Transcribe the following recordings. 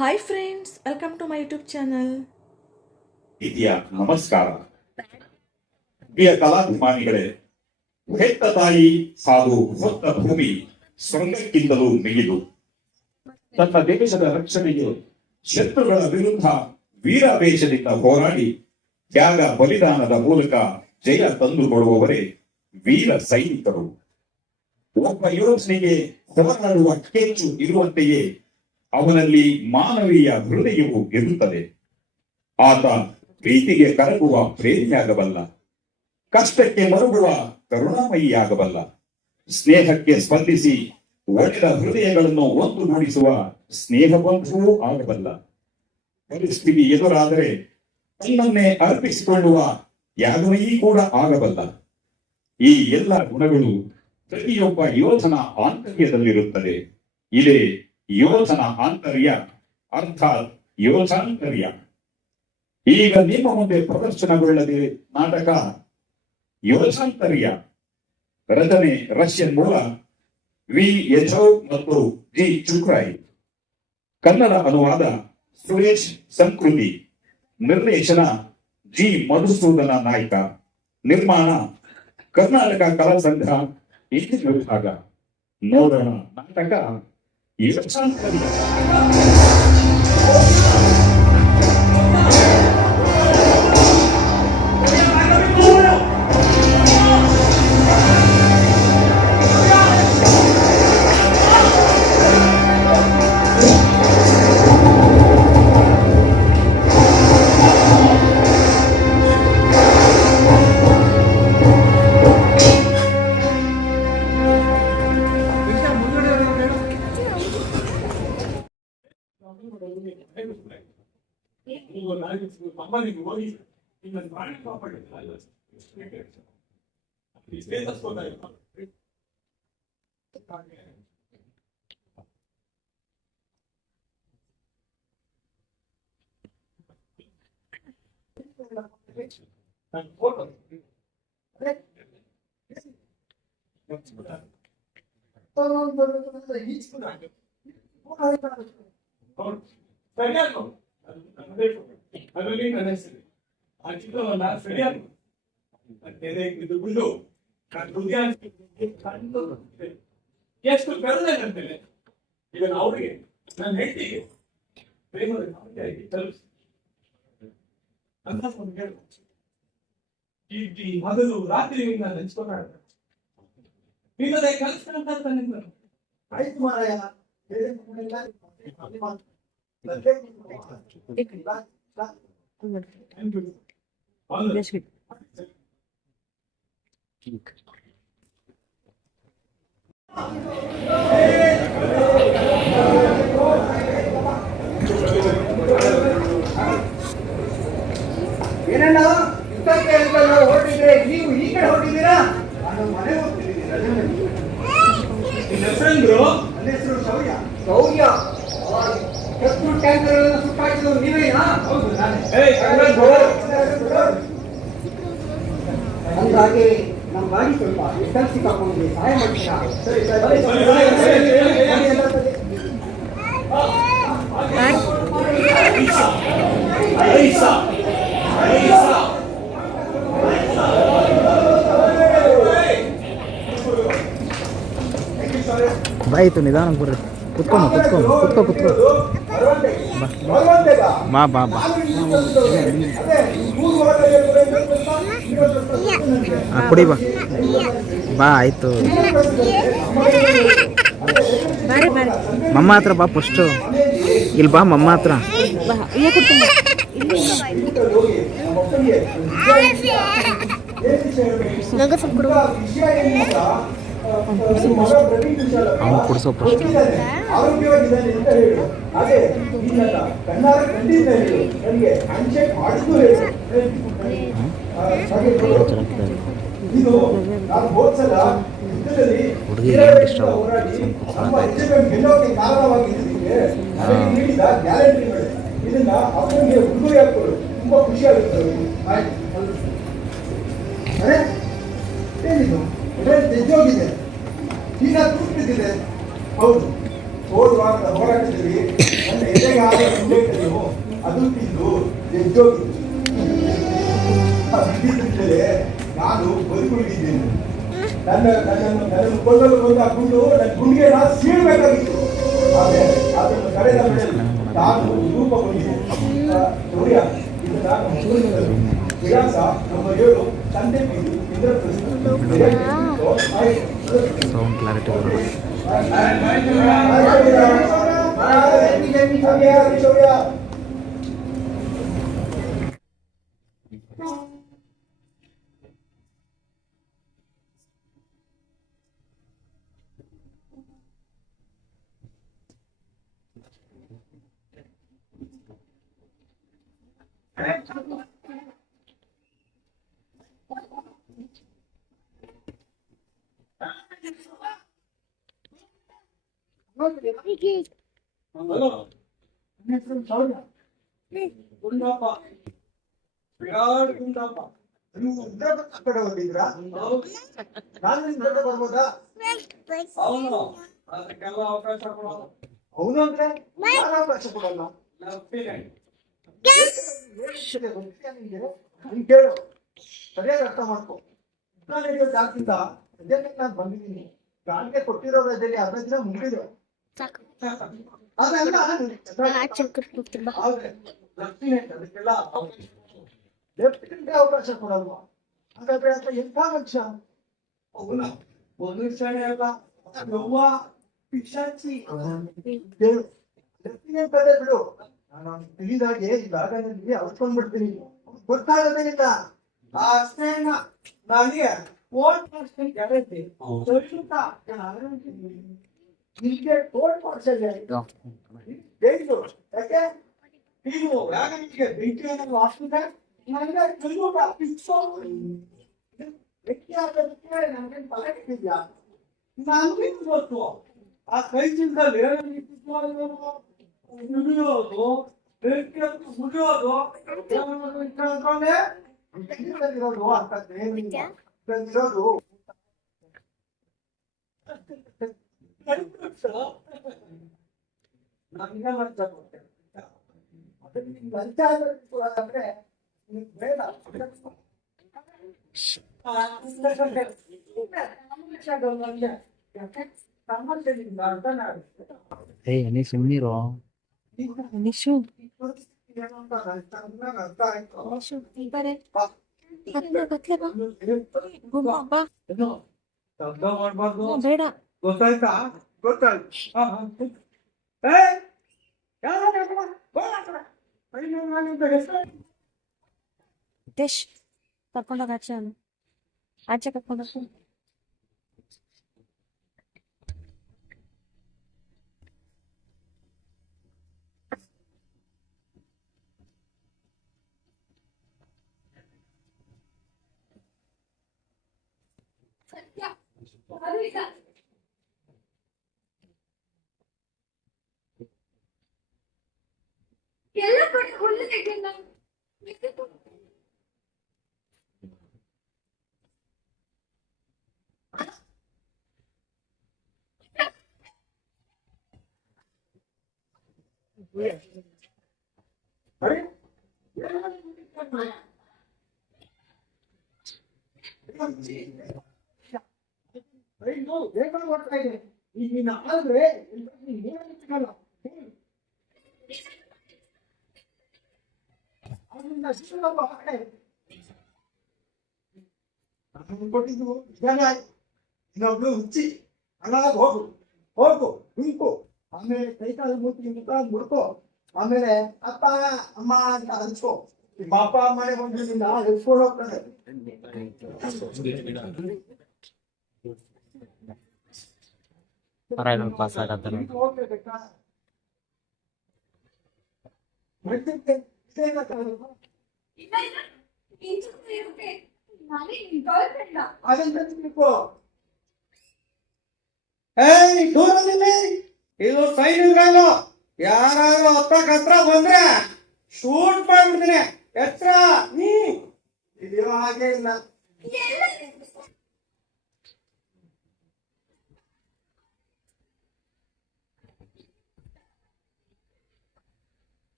Hi friends, welcome to my YouTube channel. ಇದೆಯಾ ನಮಸ್ಕಾರ. ಪ್ರಿಯ ಕಲಾಭಿಮಾನಿಗಳೇ, ಹೆತ್ತ ತಾಯಿ ಹಾಗೂ ಹೊತ್ತ ಭೂಮಿ ಸ್ವರ್ಗಕ್ಕಿಂತಲೂ ಮಿಗಿಲು. ತನ್ನ ದೇಶದ ರಕ್ಷಣೆಗೆ ಶತ್ರುಗಳ ವಿರುದ್ಧ ವೀರಾವೇಶದಿಂದ ಹೋರಾಡಿ ತ್ಯಾಗ ಬಲಿದಾನದ ಮೂಲಕ ಜಯ ತಂದುಕೊಡುವವರೇ ವೀರ ಸೈನಿಕರು. ಒಬ್ಬ ಯೋಧನಿಗೆ ಹೋರಾಡುವ ಕೆಚ್ಚು ಇರುವಂತೆಯೇ ಅವನಲ್ಲಿ ಮಾನವೀಯ ಹೃದಯವು ಇರುತ್ತದೆ. ಆತ ಪ್ರೀತಿಗೆ ಕರಗುವ ಪ್ರೇಮಿಯಾಗಬಲ್ಲ, ಕಷ್ಟಕ್ಕೆ ಮರುಗುವ ಕರುಣಾಮಯಿಯಾಗಬಲ್ಲ, ಸ್ನೇಹಕ್ಕೆ ಸ್ಪಂದಿಸಿ ಒಡೆದ ಹೃದಯಗಳನ್ನು ಒಂದುಗೂಡಿಸುವ ಸ್ನೇಹಬಂಧುವೂ ಆಗಬಲ್ಲ. ಪರಿಸ್ಥಿತಿ ಎದುರಾದರೆ ತನ್ನನ್ನೇ ಅರ್ಪಿಸಿಕೊಳ್ಳುವ ತ್ಯಾಗಮಯಿ ಕೂಡ ಆಗಬಲ್ಲ. ಈ ಎಲ್ಲ ಗುಣಗಳು ಪ್ರತಿಯೊಬ್ಬ ಯೋಧನ ಆಂತರ್ಯದಲ್ಲಿರುತ್ತದೆ. ಇದೇ ಯೋಧನ ಆಂತರ್ಯ, ಅರ್ಥಾತ್ ಯೋಧಾಂತರ್ಯ. ಈಗ ನಿಮ್ಮ ಮುಂದೆ ಪ್ರದರ್ಶನಗೊಳ್ಳದೆ ನಾಟಕ ಯೋಧಾಂತರ್ಯ. ರಚನೆ ರಷ್ಯನ್ ಮೂಲ ವಿ ಯಚೌ ಮತ್ತು ಜಿ ಚುಕ್ರಾಯ್. ಕನ್ನಡ ಅನುವಾದ ಸುರೇಶ್ ಸಂಸ್ಕೃತಿ. ನಿರ್ದೇಶನ ಜಿ ಮಧುಸೂದನ ನಾಯ್ಕ. ನಿರ್ಮಾಣ ಕರ್ನಾಟಕ ಕಲಾ ಸಂಘ ಇಂಜಿನ್ ವಿಭಾಗ. ನೋಡೋಣ ನಾಟಕ ಯೋಧಾಂತರ್ಯ. ಎಷ್ಟು ಬೆಳೆದಂತೇನೆ ಈಗ ಅವರಿಗೆ ನನ್ನ ಹೆಂಡತಿಗೆ ಪ್ರೇಮದ ತಲುಪಿಸಿ ಅಂತ ಹೇಳು. ಈ ಹಗಲು ರಾತ್ರಿ ನಾನು ನೆನ್ಸ್ಕೊಂಡ ನಿನ್ನದೇ ಕಲಿಸ್ಕೊಂಡ ಆಯ್ತು ಮಾರಾಯ. ಏನಣ್ಣ ಯುದ್ಧಕ್ಕೆ ಅಂತ ಹೊರಟಿದ್ರೆ ನೀವು ಈ ಕಡೆ ಹೊರಟಿದ್ದೀರಾ? ನಾನು ಮನೆ ಹೋಗ್ತಿದ್ದೀನಿ. ನಿನ್ನ ಹೆಸರು? ನನ್ನ ಹೆಸರು ಶೌರ್ಯ. ಶೌರ್ಯ ಶತ್ರು ಟ್ಯಾಂಕರ್ ಸುಟ್ಟಾಕಿದ್ರು ನೀವೇನಾ? ಹೌದು ನಾನೇ. ಹಂಗಾಗಿ ನಮ್ಮ ಗಾಡಿ ಸ್ವಲ್ಪ ಡಿಸ್ಟೆನ್ಸ್ ಸಿಕ್ಕಾಕೊಂಡಿದೆ, ಸಹಾಯ ಮಾಡ್ತೀರಾ? ಬಾಯಿತು ನಿಧಾನ ಬರ್ರಿ. ಕುತ್ಕೊಂಡು ಬಾ ಬಾ ಬಾ. ಕುಡಿ ಬಾ ಬಾ. ಆಯ್ತು ಮಮ್ಮ ಹತ್ರ ಬಾ. ಫಸ್ಟು ಇಲ್ಲಿ ಬಾ ಮಮ್ಮ ಹತ್ರ. ಅವನು ಕುಡಿಸೋ ಫಸ್ಟ್. ಆರೋಗ್ಯವಾಗಿದ್ದಾನೆ ಅಂತ ಹೇಳು. ಅದೇ ಕಣ್ಣಾರ ಖಂಡಿತ ಹೇಳು. ನನಗೆ ಹ್ಯಾಂಡ್ಶೇಕ್ ಮಾಡಿದ್ದು ಹೇಳು. ಇದು ನಾನು ಹೋದ್ಸಲ ಯುದ್ಧದಲ್ಲಿ ಹೋರಾಡಿ ನಮ್ಮ ಗೆಲ್ಲೋಕೆ ಕಾರಣವಾಗಿದ್ದಕ್ಕೆ ನನಗೆ ನೀಡಿದ ಗ್ಯಾರಂಟಿಗಳು. ಇದನ್ನ ಅವನಿಗೆ ಉಡುಗೊರೆ ಹಾಕೋದು ತುಂಬಾ ಖುಷಿ ಆಗುತ್ತೆ. ಅರೆ ಏನಿದು ತೆಜ್ಜೋಗಿದೆ, ಈಗ ತುಟ್ಟಿದೆ. ಹೌದು, ಹೋದ ವಾರದ ಹೋರಾಟದಲ್ಲಿ ನನ್ನ ಎದೆಗೆ ಆದ ಉಲ್ಲೇಖಗಳು ಅದು ತಿಂದು ಎದ್ದೋಗಿತ್ತು. ಅದಿದ್ದರೆ ನಾನು ಬದುಕುಳಿದಿದ್ದೇನೆ. ನನ್ನನ್ನು ಕೊಲ್ಲಲು ಬಂದ ಗುಂಡು ನನ್ನ ಗುಂಡಿಗೆ ನಾನು ಸೀಳಬೇಕಾಗಿತ್ತು. ಆದರೆ ಅದನ್ನು ಕಳೆದ ಬೆಳೆದು ನಾನು ರೂಪಗೊಂಡಿದ್ದೆ. ಸೂರ್ಯ, ಇದು ನಾನು ಸೂರ್ಯನದು. ವಿಳಾಸ ನಮ್ಮ 7 ತಂದೆ ಬೀದು ಇಂದ್ರಪ್ರಸ್ಥ. ಸೌಂಡ್ ಕ್ಲಾರಿಟಿ ಬರೋದು. ಶೌರ್ಯ ಹಲೋ, ನನ್ನ ಹೆಸರು ಶೌರ್ಯ. ಗುಂಡಪ್ಪ, ವಿರಾಟ್ ಗುಂಡಪ್ಪ. ನೀವು ಇಂದ್ರಪ್ರಸ್ಥ ಕಡೆ ಹೋಗಿದ್ರಾ? ನಾನು ಇಂದ್ರಪ್ರಸ್ಥ ಬರ್ಬೋದಾ? ಅವನು ಅದಕ್ಕೆಲ್ಲ ಅವಕಾಶ ಕೊಡೋದು. ಅವನು ಅಂದ್ರೆ ನಾನು ಅವಕಾಶ ಕೊಡಲ್ಲ. ಲೆಫ್ಟಿನೆಂಟ್. ನೀನ್ ಕೇಳು, ಸರಿಯಾಗಿ ಅರ್ಥ ಮಾಡ್ಕೊ. ನಾನು ನಡೆಯೋ ಜಾಗದಿಂದ ಸದ್ಯಕ್ಕೆ ನಾನು ಬಂದಿದ್ದೀನಿ. ಗಾಳಿಗೆ ಕೊಟ್ಟಿರೋ ರಜೆಯಲ್ಲಿ ಅರ್ಧ ದಿನ ಮುಗಿದಿದೆ. ಅದೆಲ್ಲ ಆದ್ರೆ ಲೆಫ್ಟಿನೆಂಟ್ ಅದಕ್ಕೆಲ್ಲ ಲೆಫ್ಟಿನೆಂಟ್ ಅವಕಾಶ ಕೊಡಲ್ವಾ? ಹಾಗಾದ್ರೆ ಅಂತ ಎಂಥ ಮನುಷ್ಯ ಅವನ ಮನುಷ್ಯನೇ ಅಲ್ಲ, ಯವ್ವ ಪಿಶಾಚಿ. ಹೇಳು, ಲೆಫ್ಟಿನೆಂಟ್ ಅದೇ ಬಿಡು. ನಾನು ತಿಳಿದಾಗೆ ಈ ಜಾಗದಲ್ಲಿ ಅಳ್ಕೊಂಡ್ಬಿಡ್ತೀನಿ. ಗೊತ್ತಾಗೋದೇನಿಲ್ಲ. ಅಷ್ಟೇ ನನಗೆ ಓಟ್ ಮಾಡಿಸ್ಕೊಂಡು ಗೆಳತಿ ನಿಮಗೆ ಕೋರ್ಟ್ ಮಾಡಿಸಲ್ಲ. ಏನು ಯಾಕೆ ನೀವು ವ್ಯಾಗನಿಗೆ ಬೆಂಕಿಯನ್ನು ಹಾಕಿದ್ರೆ ನನಗೆ ಕೈಯೂಟ ಪಿಕ್ಸೋ ವ್ಯಕ್ತಿ ಆಗೋದಕ್ಕೆ ನನಗೆ ತಲೆ ಕೆಟ್ಟಿದ್ಯಾ? ನನಗೆ ಗೊತ್ತು. ಆ ಕೈ ಚಿಂತಲ್ಲಿ ಮುಗಿಯೋದು, ಬೆಂಕಿ ಮುಗಿಯೋದು ತಿಳ್ಕೊಂಡೆ ಇರೋದು ಅಂತದ್ದೇನಿಲ್ಲ. ಇರೋದು ನನಗೆ ಲಂಚ ಕೊಟ್ಟೆ. ಅದಕ್ಕೆ ನಿಮ್ಗೆ ಲಂಚ ಅಂದ್ರೆ ನಿಮ್ಗೆ ಬೇಡ. ಏಯ್ ನೀ ಸುಮ್ಮನಿರೋ. ನಿಶು ಅರ್ಥ ಆಯ್ತು. ನಿಶು ಬರೇ ಕತ್ಲೆ ಬಾ ಗುಮ್ಮ ಬಾ. ಶಬ್ದ ಮಾಡ್ಬಾರ್ದು, ಬೇಡ. ಗೊತ್ತಾಯ್ತಾ? ಗೊತ್ತಾಯ್ತು. ದೇಶ್ ಕರ್ಕೊಂಡೋಗ ಆಚೆ ಅವನು. ಆಚೆ ಕರ್ಕೊಂಡೋಗ. ಎಲ್ಲ ಕಡೆ ಹುಲ್ಲು ತೆಗೆಲ್ಲ ಓಡ್ತಾ ಇದೆ. ಈಗ ನೀನು ಆದ್ರೆ ಕೊಟ್ಟಿದ್ದು ಜನ ಇನ್ನೊಬ್ಳು ಹುಚ್ಚಿ ಹಂಗಾಗಿ ಹೋಗು ಹೋಗು ಹುಂಕು. ಆಮೇಲೆ ಕೈಕಾಲು ಮೂತಿ ಮುಖ ಮುಡ್ಕೋ. ಆಮೇಲೆ ಅಪ್ಪ ಅಮ್ಮ ಅಂತ ಅನ್ಸ್ಕೋ. ನಿಮ್ಮ ಅಪ್ಪ ಅಮ್ಮನೆ ಬಂದು ನಿನ್ನ ಎತ್ಕೊಂಡು ಹೋಗ್ತಾರೆ. ಪಾಸ್ ಆಗತ್ತ ಹೋಗ್ಬೇಕಾ? ಇದು ಸೈನಿಕರು ಯಾರು ಹತ್ರ ಬಂದ್ರೆ ಶೂಟ್ ಮಾಡ್ಬಿಡ್ತೀನಿ. ಎತ್ತರ ಇಲ್ಲಿರೋ ಹಾಗೆ ಇಲ್ಲ.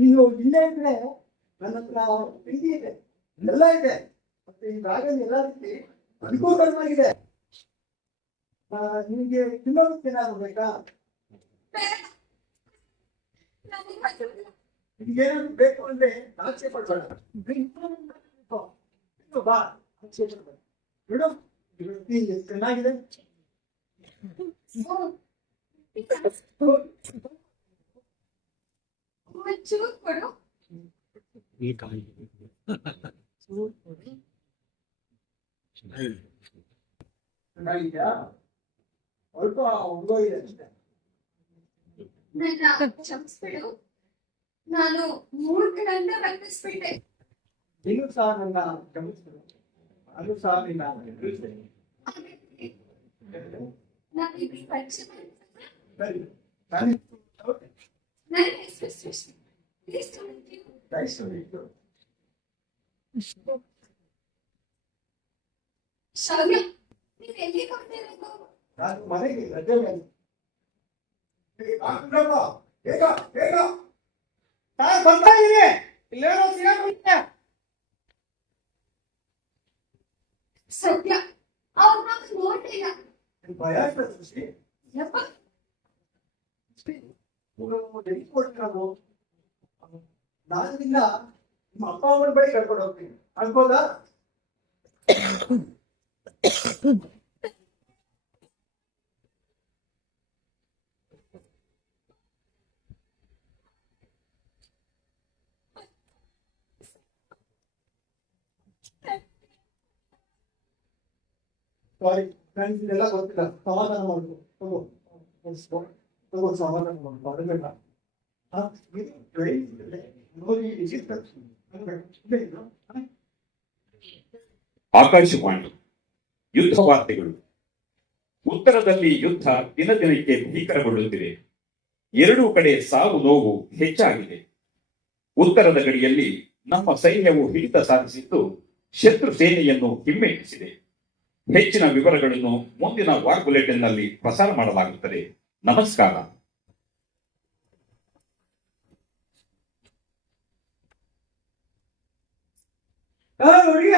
ನೀನು ಇಲ್ಲೇ ಇದ್ರೆ ನನ್ನ ಹತ್ರ ಪ್ರೀತಿ ಇದೆ, ಎಲ್ಲ ಇದೆ. ಮತ್ತೆ ಈ ಡ್ರಾಗನ್ ಎಲ್ಲ ರೀತಿ ಅನುಕೂಲಕರವಾಗಿದೆ. ನಿಮಗೆ ತಿನ್ನೋದಕ್ಕೆ ಏನಾದ್ರು ಬೇಕಾ? ನಿಮ್ಗೇನಾದ್ರು ಬೇಕು ಅಂದ್ರೆ ಆಸೆ ಪಡ್ಬೇಡ. ಬಾ, ಆಸೆ ಪಡ್ಬೇಡ. ಬಿಡು, ಎಷ್ಟು ಚೆನ್ನಾಗಿದೆ. ಒಂಚೂರು ಕೊಡು. ಚೆನ್ನಾಗಿದ್ಯಾ? ಸ್ವಲ್ಪ ಉಳ್ಗೋಗಿದೆ ಅಷ್ಟೇ. ನನ್ನ ಕ್ಷಮಿಸ್ಬಿಡು, ನಾನು ಮೂರ್ಖನನ್ನ ಬಂಧಿಸ್ಬಿಟ್ಟೆ. ನೀನು ಸಹ ನನ್ನ ಗಮನಿಸ್ತೀನಿ, ಅದು ಸಹ ನಿನ್ನ ಗಮನಿಸ್ತೀನಿ. ನಾವಿಬ್ರು ಪರಿಚಯ ಮಾಡ್ಕೊಳ್ಳೋಣ? ಸರಿ, ನಾನು ನನ್ನ ಹೆಸರು ಸೃಷ್ಟಿ. Please to meet you. nice to meet you. ಶೌರ್ಯ, ನೀವ್ ಎಲ್ಲಿಗೆ ಹೋಗ್ತಿರೋದು? ನಾನು ಮನೆಗೆ ರಜೆ ಮೇಲೆ. ಬೇಗ ಬೇಗ ನಾನು ಬರ್ತಾ ಇದೀನಿ. ಇಲ್ಲೇನೋ ಸಿಗಾಕೊಂಡೆ. ಸತ್ಯ, ಅವ್ರು ನಾವು ನೋಡ್ಲಿಲ್ಲ. ಭಯ ಆಗ್ತದೆ ಸೃಷ್ಟಿ. ಯಪ್ಪ, ನಾನು ನಿನ್ನ ನಿಮ್ಮ ಅಪ್ಪ ಅಮ್ಮನ ಬಳಿ ಕರ್ಕೊಂಡು ಹೋಗ್ತೀನಿ, ಅನ್ಬೋದಾ? ಸಾರಿ, ನನಗೆ ಇದೆಲ್ಲ ಗೊತ್ತಿಲ್ಲ. ಸಮಾಧಾನ ಮಾಡ್ಕೊ, ತಗೋ ತಗೋ, ಸಮಾಧಾನ ಮಾಡ್ಕೊ, ಅದನ್ನೆಲ್ಲ ಆಕಾಶವಾಣಿ ಯುದ್ಧ ವಾರ್ತೆಗಳು. ಉತ್ತರದಲ್ಲಿ ಯುದ್ಧ ದಿನ ದಿನಕ್ಕೆ ಭೀಕರಗೊಳ್ಳುತ್ತಿದೆ. ಎರಡೂ ಕಡೆ ಸಾವು ನೋವು ಹೆಚ್ಚಾಗಿದೆ. ಉತ್ತರದ ಗಡಿಯಲ್ಲಿ ನಮ್ಮ ಸೈನ್ಯವು ಹಿಡಿತ ಸಾಧಿಸಿದ್ದು ಶತ್ರು ಸೇನೆಯನ್ನು ಹಿಮ್ಮೆಟ್ಟಿಸಿದೆ. ಹೆಚ್ಚಿನ ವಿವರಗಳನ್ನು ಮುಂದಿನ ವಾರ್ ಬುಲೆಟಿನ್ನಲ್ಲಿ ಪ್ರಸಾರ ಮಾಡಲಾಗುತ್ತದೆ. ನಮಸ್ಕಾರ. ಹುಡುಗಿ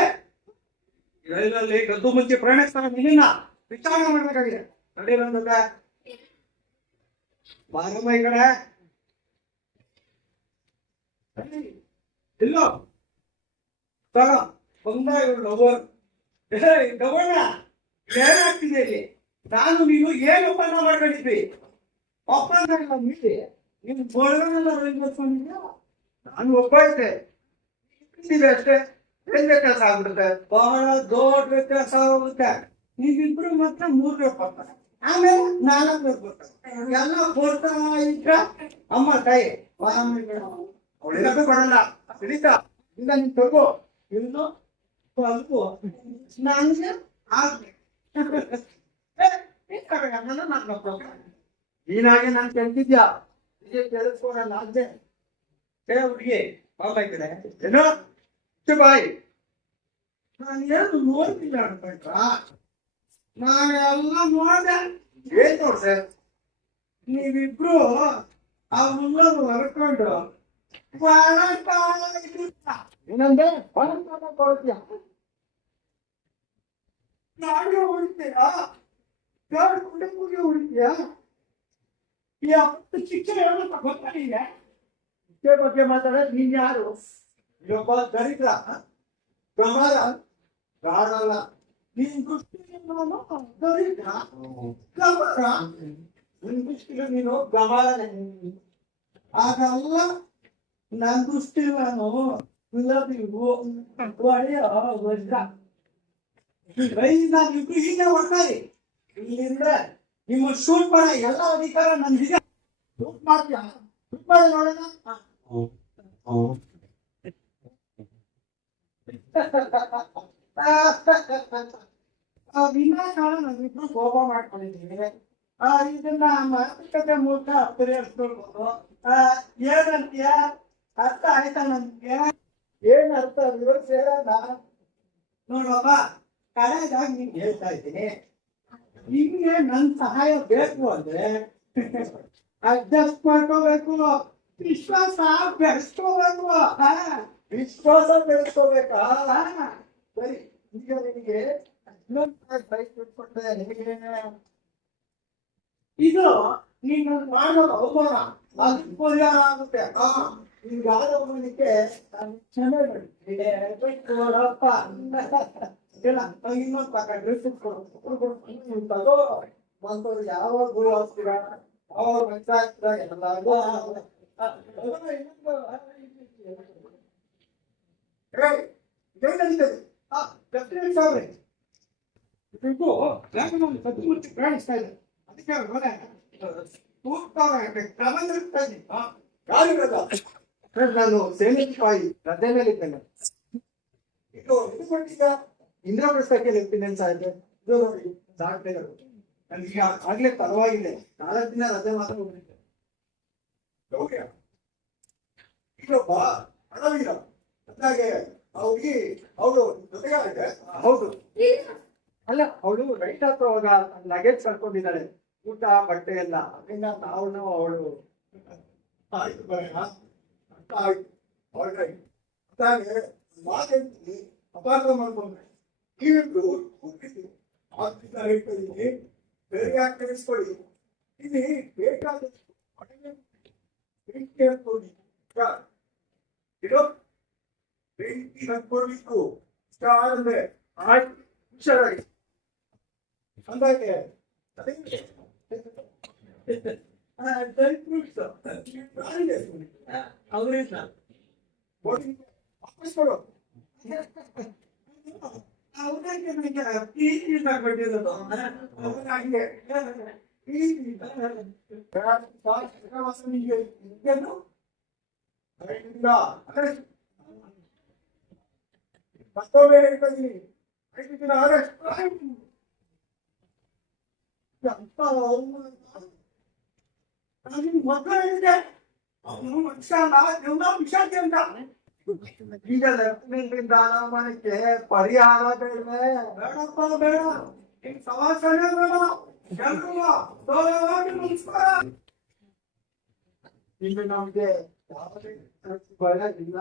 ರೈಲಲ್ಲಿ ಗದ್ದು ಮುಂಚೆ ಪ್ರಯಾಣಿಸ್ತಾರ ನಿನ್ನ ವಿಚಾರಣೆ ಮಾಡ್ಬೇಕಾಗಿದೆ. ನಡೀರಂದ ಬಾರಮ್ಮ ಈ ಕಡೆ. ಇಲ್ಲೋ ಬಂದ ಇವ್ರು ಲವರ್. ಗವಣ್ಣ ಏನಾಗ್ತಿದೆ ಇಲ್ಲಿ? ನಾನು ನೀನು ಏನು ಒಪ್ಪಂದ ಮಾಡ್ಕೊಂಡಿದ್ವಿ? ಒಪ್ಪಂದ ಇಲ್ಲ ಮೀರಿ ನೀನು ಬೋಳ್ಗನೆಲ್ಲ ರೈಲ್ ಬರ್ಕೊಂಡಿದ್ಯಾ? ನಾನು ಒಬ್ಬ ಇದ್ದೆ ಅಷ್ಟೇ. ಏನ್ ವ್ಯತ್ಯಾಸ ಆಗ್ಬಿಡುತ್ತೆ? ಬಹಳ ದೊಡ್ಡ ವ್ಯತ್ಯಾಸ ಆಗುತ್ತೆ. ನೀವಿಬ್ರು ಮಾತ್ರ 3 ರೂಪಾಯಿ, ಆಮೇಲೆ 4 ರೂಪಾಯಿ ಎಲ್ಲ ಕೊಡ್ತಾ ಇದ್ರ ಅಮ್ಮ ತಾಯಿ ಅವಳಿಗದು ಕೊಡಲ್ಲ. ಹಿಡಿತಾ ಇಲ್ಲ, ನೀನ್ ತಗೋ. ಇನ್ನು ಸ್ವಲ್ಪ ನಂಗೆ ನೀನಾಗೆ ನಾನು ಕೆಲ್ತಿದ್ಯಾ? ಕೇಳಿಸ್ಕೊಡಲ್ಲ ಅಜ್ಜೆ. ಹುಡುಗಿ ಪಾಪ ಈ ಕಡೆ ಏನೋ ಬಾಯಿ. ನಾನು ಏನು ನೋಡ್ತಿಲ್ಲ ಅನ್ಕೊಂಡ್ರಾ? ನಾನೆಲ್ಲ ನೋಡ್ದೆ. ಏನ್ ನೋಡ್ದೆ? ನೀವಿಬ್ರು ಆ ಮುಲ್ಲನ್ನು ಹೊರ್ಕೊಂಡು ಏನಂದ್ರೆ ಕೊಡ್ತೀಯ, ನಾಳೆ ಹೊಡಿತೀಯಾ? ಯಾರು ಕುಟುಂಬಕ್ಕೆ ಹೊಡಿತೀಯಾ? ಈ ಶಿಕ್ಷಣ ಹೇಳೋದು ಗೊತ್ತಾಗಿದೆ. ಶಿಕ್ಷೆ ಬಗ್ಗೆ ಮಾತಾಡೋದು ನೀನ್ ಯಾರು? ಇಲ್ಲೊಬ್ಬ ದರಿದ್ರ ಗಮರ ಗಾಡಲ್ಲ. ನಿನ್ ದೃಷ್ಟಿಗೆ ನಾನು ದರಿದ್ರ ಗಮರ, ನಿನ್ ದೃಷ್ಟಿಗೆ ನೀನು ಗಮರನೇ. ಹಾಗಲ್ಲ, ನನ್ನ ದೃಷ್ಟಿ ನಾನು ಒಳ್ಳೆಯ ವಜ್ರ. ನಾವಿಬ್ರು ಹೀಗೆ ಹೊಡ್ತಾರೆ. ಇಲ್ಲಿಂದ ನಿಮ್ಮ ಶೂಟ್ ಮಾಡೋ ಎಲ್ಲ ಅಧಿಕಾರ ನಂದಿದೆ. ಶೂಟ್ ಮಾಡ್ತೀಯ? ಶೂಟ್ ಮಾಡಿ ನೋಡೋಣ. ವಿನಾಕಾರಣ ನಾವಿಬ್ರು ಕೋಪ ಮಾಡ್ಕೊಂಡಿದ್ದೀವಿ. ಇದನ್ನ ಮಾತುಕತೆ ಮೂಲಕ ಪರಿಹರಿಸ್ಕೊಳ್ಬೋದು. ಏನಂತೀಯ? ಅರ್ಥ ಆಯ್ತಾ ನನ್ಗೆ? ಏನ್ ಅರ್ಥ ವಿವರಿಸೋಣ ನೋಡಪ್ಪ. ಕಡೆಗಾಗಿ ನಿಂಗೆ ಹೇಳ್ತಾ ಇದ್ದೀನಿ, ನಿಮ್ಗೆ ನನ್ ಸಹಾಯ ಬೇಕು ಅಂದ್ರೆ ಅಡ್ಜಸ್ಟ್ ಮಾಡ್ಕೋಬೇಕು. ವಿಶ್ವಾಸ ಬೆಳೆಸ್ಕೋಬೇಕು. ವಿಶ್ವಾಸ ಬೆಳೆಸ್ಕೋಬೇಕಾ? ಸರಿ, ಈಗ ನಿನಗೆ ಇನ್ನೊಂದು ಬೈಕ್ ಬಿಟ್ಕೊಟ್ಟೆ ನಿನಗೆ. ಇದು ನೀನು ಮಾಡೋದು ಅವಮಾನ, ಅದಕ್ಕೆ ಪರಿಹಾರ ಆಗುತ್ತೆ. ನಿಮ್ಗೆ ಯಾರೋ ಒಬ್ಬನಿಗೆ ಚೆನ್ನಾಗಿ ನೋಡಪ್ಪ ಇಲ್ಲ ಇನ್ನೊಂದು ಪಾಕ ಡ್ರೆಸ್ ತಗೋ ಮಕ್ಕಳು ಯಾವಾಗ ಗುರು ಹೋಗ್ತೀರಾ ಅವಾಗ ಮಂಚಾಗ್ತೀರ ಎಲ್ಲ ಕಾಣಿಸ್ತಾ ಇದೆ. ಅದಕ್ಕೆ ನಾನು ಸೇನೆಕಾಯಿ ರಜೆ ಮೇಲೆ ಇದ್ದೇನೆ. ಇದು ಕೊಟ್ಟಿದ್ದ ಇಂದ್ರಪ್ರಸ್ಥಕ್ಕೆ ಇರ್ತೀನಿ ಅಂತ ಇದೆ. ಇದು ನೋಡಿ ದಾಖಲೆಗಳು ನನಗೆ ಆಗ್ಲೇ ಪರವಾಗಿದೆ. 4 ದಿನ ರಜೆ ಮಾತ್ರ ಹೋಗಿದ್ದೆ. ಇಲ್ಲೊಬ್ಬ ಹಣವೀರ ಅದಾಗೆ ಅವ್ರಿಗೆ ಅವಳು ಜೊತೆಗಾರಿಕೆ. ಹೌದು, ಅಲ್ಲ ಅವಳು ರೈಟ್ ಹತ್ರ ಹೋಗ ಲಗೇಜ್ ಕಳ್ಕೊಂಡಿದ್ದಾಳೆ, ಊಟ ಬಟ್ಟೆ ಎಲ್ಲ. ಅದರಿಂದ ನಾವು ಅವಳು ಆಯ್ತು ಬರೋಣ ಅಂತ ಆಯ್ತು. ಅದಾಗೆ ಮಾತಾಡ್ತೀನಿ ಅಪಾರ್ಥ ಮಾಡ್ಕೊಂಡ್ರೆ ನೀವಿಬ್ರು ಹೋಗ್ತಿದ್ವಿ. ಆಗ್ತಿದ್ದ ಹೇಳ್ತಿದ್ದೀನಿ, ಬೇರೆ ಯಾಕೆ ತಿಳಿಸ್ಕೊಳ್ಳಿ. ಇಲ್ಲಿ ಬೇಕಾದಷ್ಟು ಬೆಂಕಿ ಹತ್ಕೊಳ್ಳಿ ಇರೋ ಬೆಂಕಿ ಹತ್ಕೊಳ್ಬೇಕು ಇಷ್ಟ ಆದ್ರೆ ಆಯ್ತು ಹುಷಾರಾಗಿ ಅಂದಾಗೆ ಅವರಿಂದ ವಾಪಸ್ ಕೊಡು. ಅವ್ರಿಗೆ ಕೊಟ್ಟಿರೋದು ಹಂಗೆ ಮತ್ತೊಮ್ಮೆ ಹೇಳ್ತೀನಿ, ಮಕ್ಕಳು ಹೇಳಿದೆ ಅವನು ವಿಷಾಂತಿ ಅಂತ. ಈಗ ಲೆಫ್ಟಿನೆಂಟ್ ಅನಾಮನಕ್ಕೆ ಪರಿಹಾರ ಬೇಡವೇ? ಬೇಡಪ್ಪ ಬೇಡ, ನಿಮ್ ಸವಾಸನೆ ಬೇಡ. ಇನ್ನು ನಮ್ಗೆ ಯಾವುದೇ ಭಯ ಇಲ್ಲ.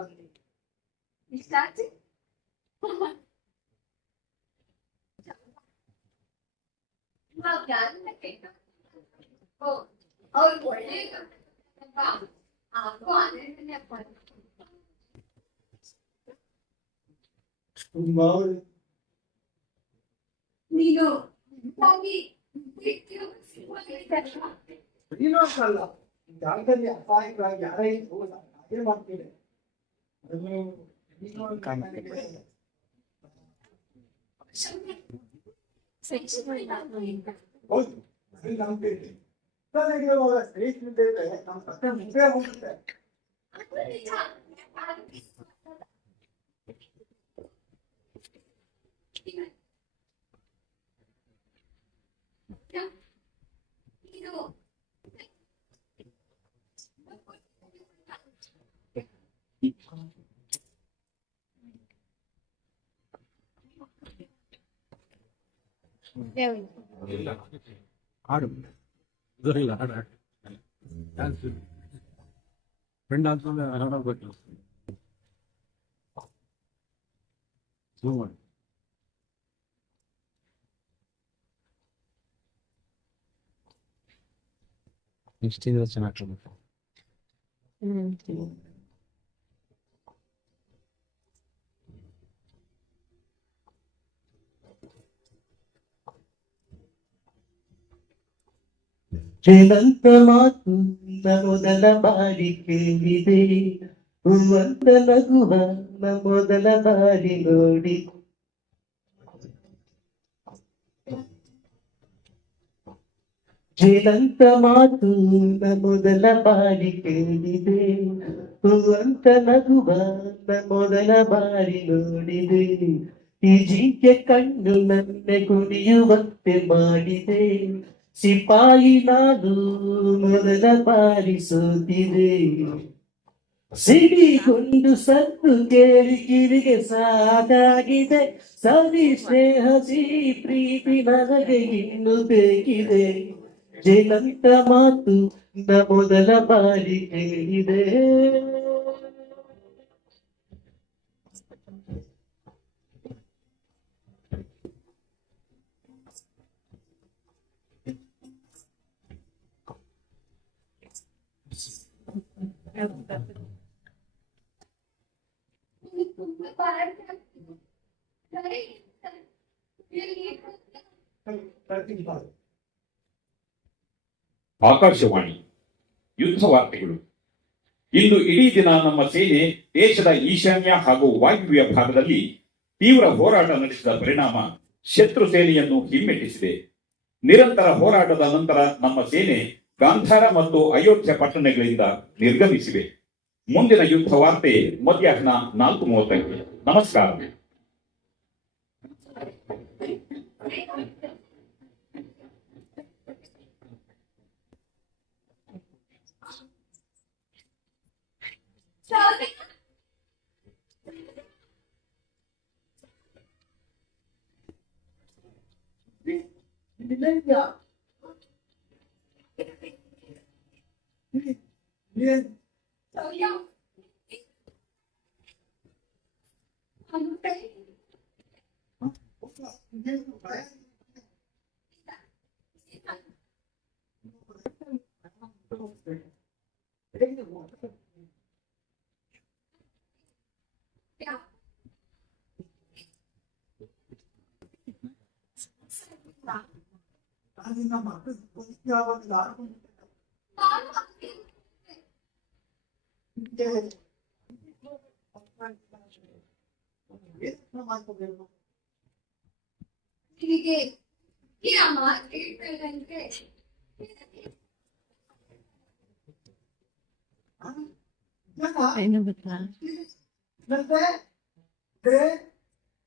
ವಿಶ್ರಾಂತಿ ಅವ್ರು ಒಳ್ಳೆ ತುಂಬಾ ನೀನು ಇನ್ನೊಂದಲ್ಲ, ಜಾಗದಲ್ಲಿ ಅಪಾಯಕರಾಗಿ ಯಾರೇ ಹೋಗಲ್ಲ, ಹಾಗೆ ಮಾಡ್ತೀನಿ. ಅದನ್ನು ಹೌದು, ಅದು ನಂಬಿಕೆ. ನಮ್ಮ ಪಕ್ಕ ಮುಂದೆ ಹೋಗುತ್ತೆ. ಹಾಡು ಇದರಿಲ್ಲ ಹಾಡು ಡ್ಯಾನ್ಸ್ ಫ್ರೆಂಡ್ ಆದ್ಮೇಲೆ ಹಾಡಾಡ್ಬೇಕು. ಮಾಡಿ ನೆಕ್ಸ್ಟ್ ಇದ್ರೆ ಚೆನ್ನಾಗಿ ಶ್ರೀಮಂತ ಮಾತು ಮೊದಲ ಬಾರಿ ಕೇಳಿದೆ, ಹೂವಂತ ನಗುವ ಮೊದಲ ಬಾರಿ ನೋಡಿ. ಶ್ರೀಮಂತ ಮಾತು ಮೊದಲ ಬಾರಿ ಕೇಳಿದೆ, ಹೂವಂತ ನಗುವ ಮೊದಲ ಬಾರಿ ನೋಡಿದೆ. ಈ ಜಿಂಕೆ ಕಣ್ಣು ನನ್ನ ಕುಣಿಯುವಂತೆ ಮಾಡಿದೆ, ಸಿಪಾಯಿ ನಾನು ಮೊದಲ ಬಾರಿ ಸೋತಿದೆ. ಸಿಡಿಗೊಂಡು ಸತ್ತು ಕೇಳಿ ಕಿವಿಗೆ ಸಾಕಾಗಿದೆ, ಸರಿ ಸ್ನೇಹ ಸಿಹಿ ಪ್ರೀತಿ ನನಗೆ ಇನ್ನು ಬೇಕಿದೆ. ಜೇನಂತ ಮಾತು ನ ಮೊದಲ ಬಾರಿ ಕೇಳಿದೆ. ಆಕಾಶವಾಣಿ ಯುದ್ಧ ವಾರ್ತೆಗಳು. ಇಂದು ಇಡೀ ದಿನ ನಮ್ಮ ಸೇನೆ ದೇಶದ ಈಶಾನ್ಯ ಹಾಗೂ ವಾಯುವ್ಯ ಭಾಗದಲ್ಲಿ ತೀವ್ರ ಹೋರಾಟ ನಡೆಸಿದ ಪರಿಣಾಮ ಶತ್ರು ಸೇನೆಯನ್ನು ಹಿಮ್ಮೆಟ್ಟಿಸಿದೆ. ನಿರಂತರ ಹೋರಾಟದ ನಂತರ ನಮ್ಮ ಸೇನೆ ಗಾಂಧಾರ ಮತ್ತು ಅಯೋಧ್ಯ ಪಟ್ಟಣಗಳಿಂದ ನಿರ್ಗಮಿಸಿವೆ. ಮುಂದಿನ ಯುದ್ಧ ವಾರ್ತೆ ಮಧ್ಯಾಹ್ನ 4:30. ನಮಸ್ಕಾರ.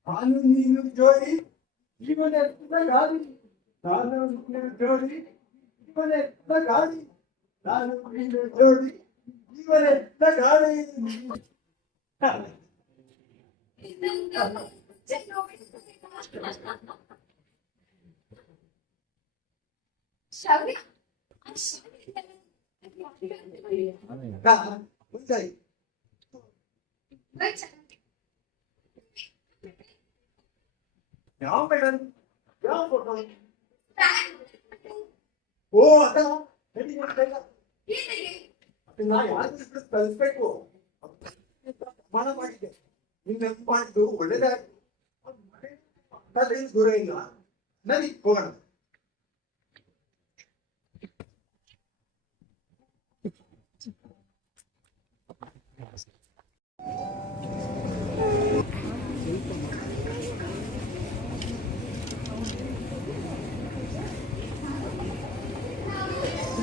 ನಾನು ನೀನು ಜೋಡಿ ಜೀವನ ಗಾಡಿ, ನಾನು ನೀನು ಜೋಡಿ ಜೀವನ ಗಾಡಿ, ನಾನು ನೀನು ಜೋಡಿ ಜೀವನ ಗಾಡಿ. ಯಾವ ಮೇಡಮ್ ಯಾವ ಫೋಟೋ? ಓ ಅದ ನಾ ಯಾರು ಕಲಿಸ್ಬೇಕು ಪ್ರಮಾಣ ಮಾಡಿದ್ದೆ. ನೀನ್ ನೆನಪು ಮಾಡಿದ್ದು ಒಳ್ಳೇದಾಗಿ ದೂರ ಇಲ್ಲ. ನಡಿ ಹೋಗೋಣ.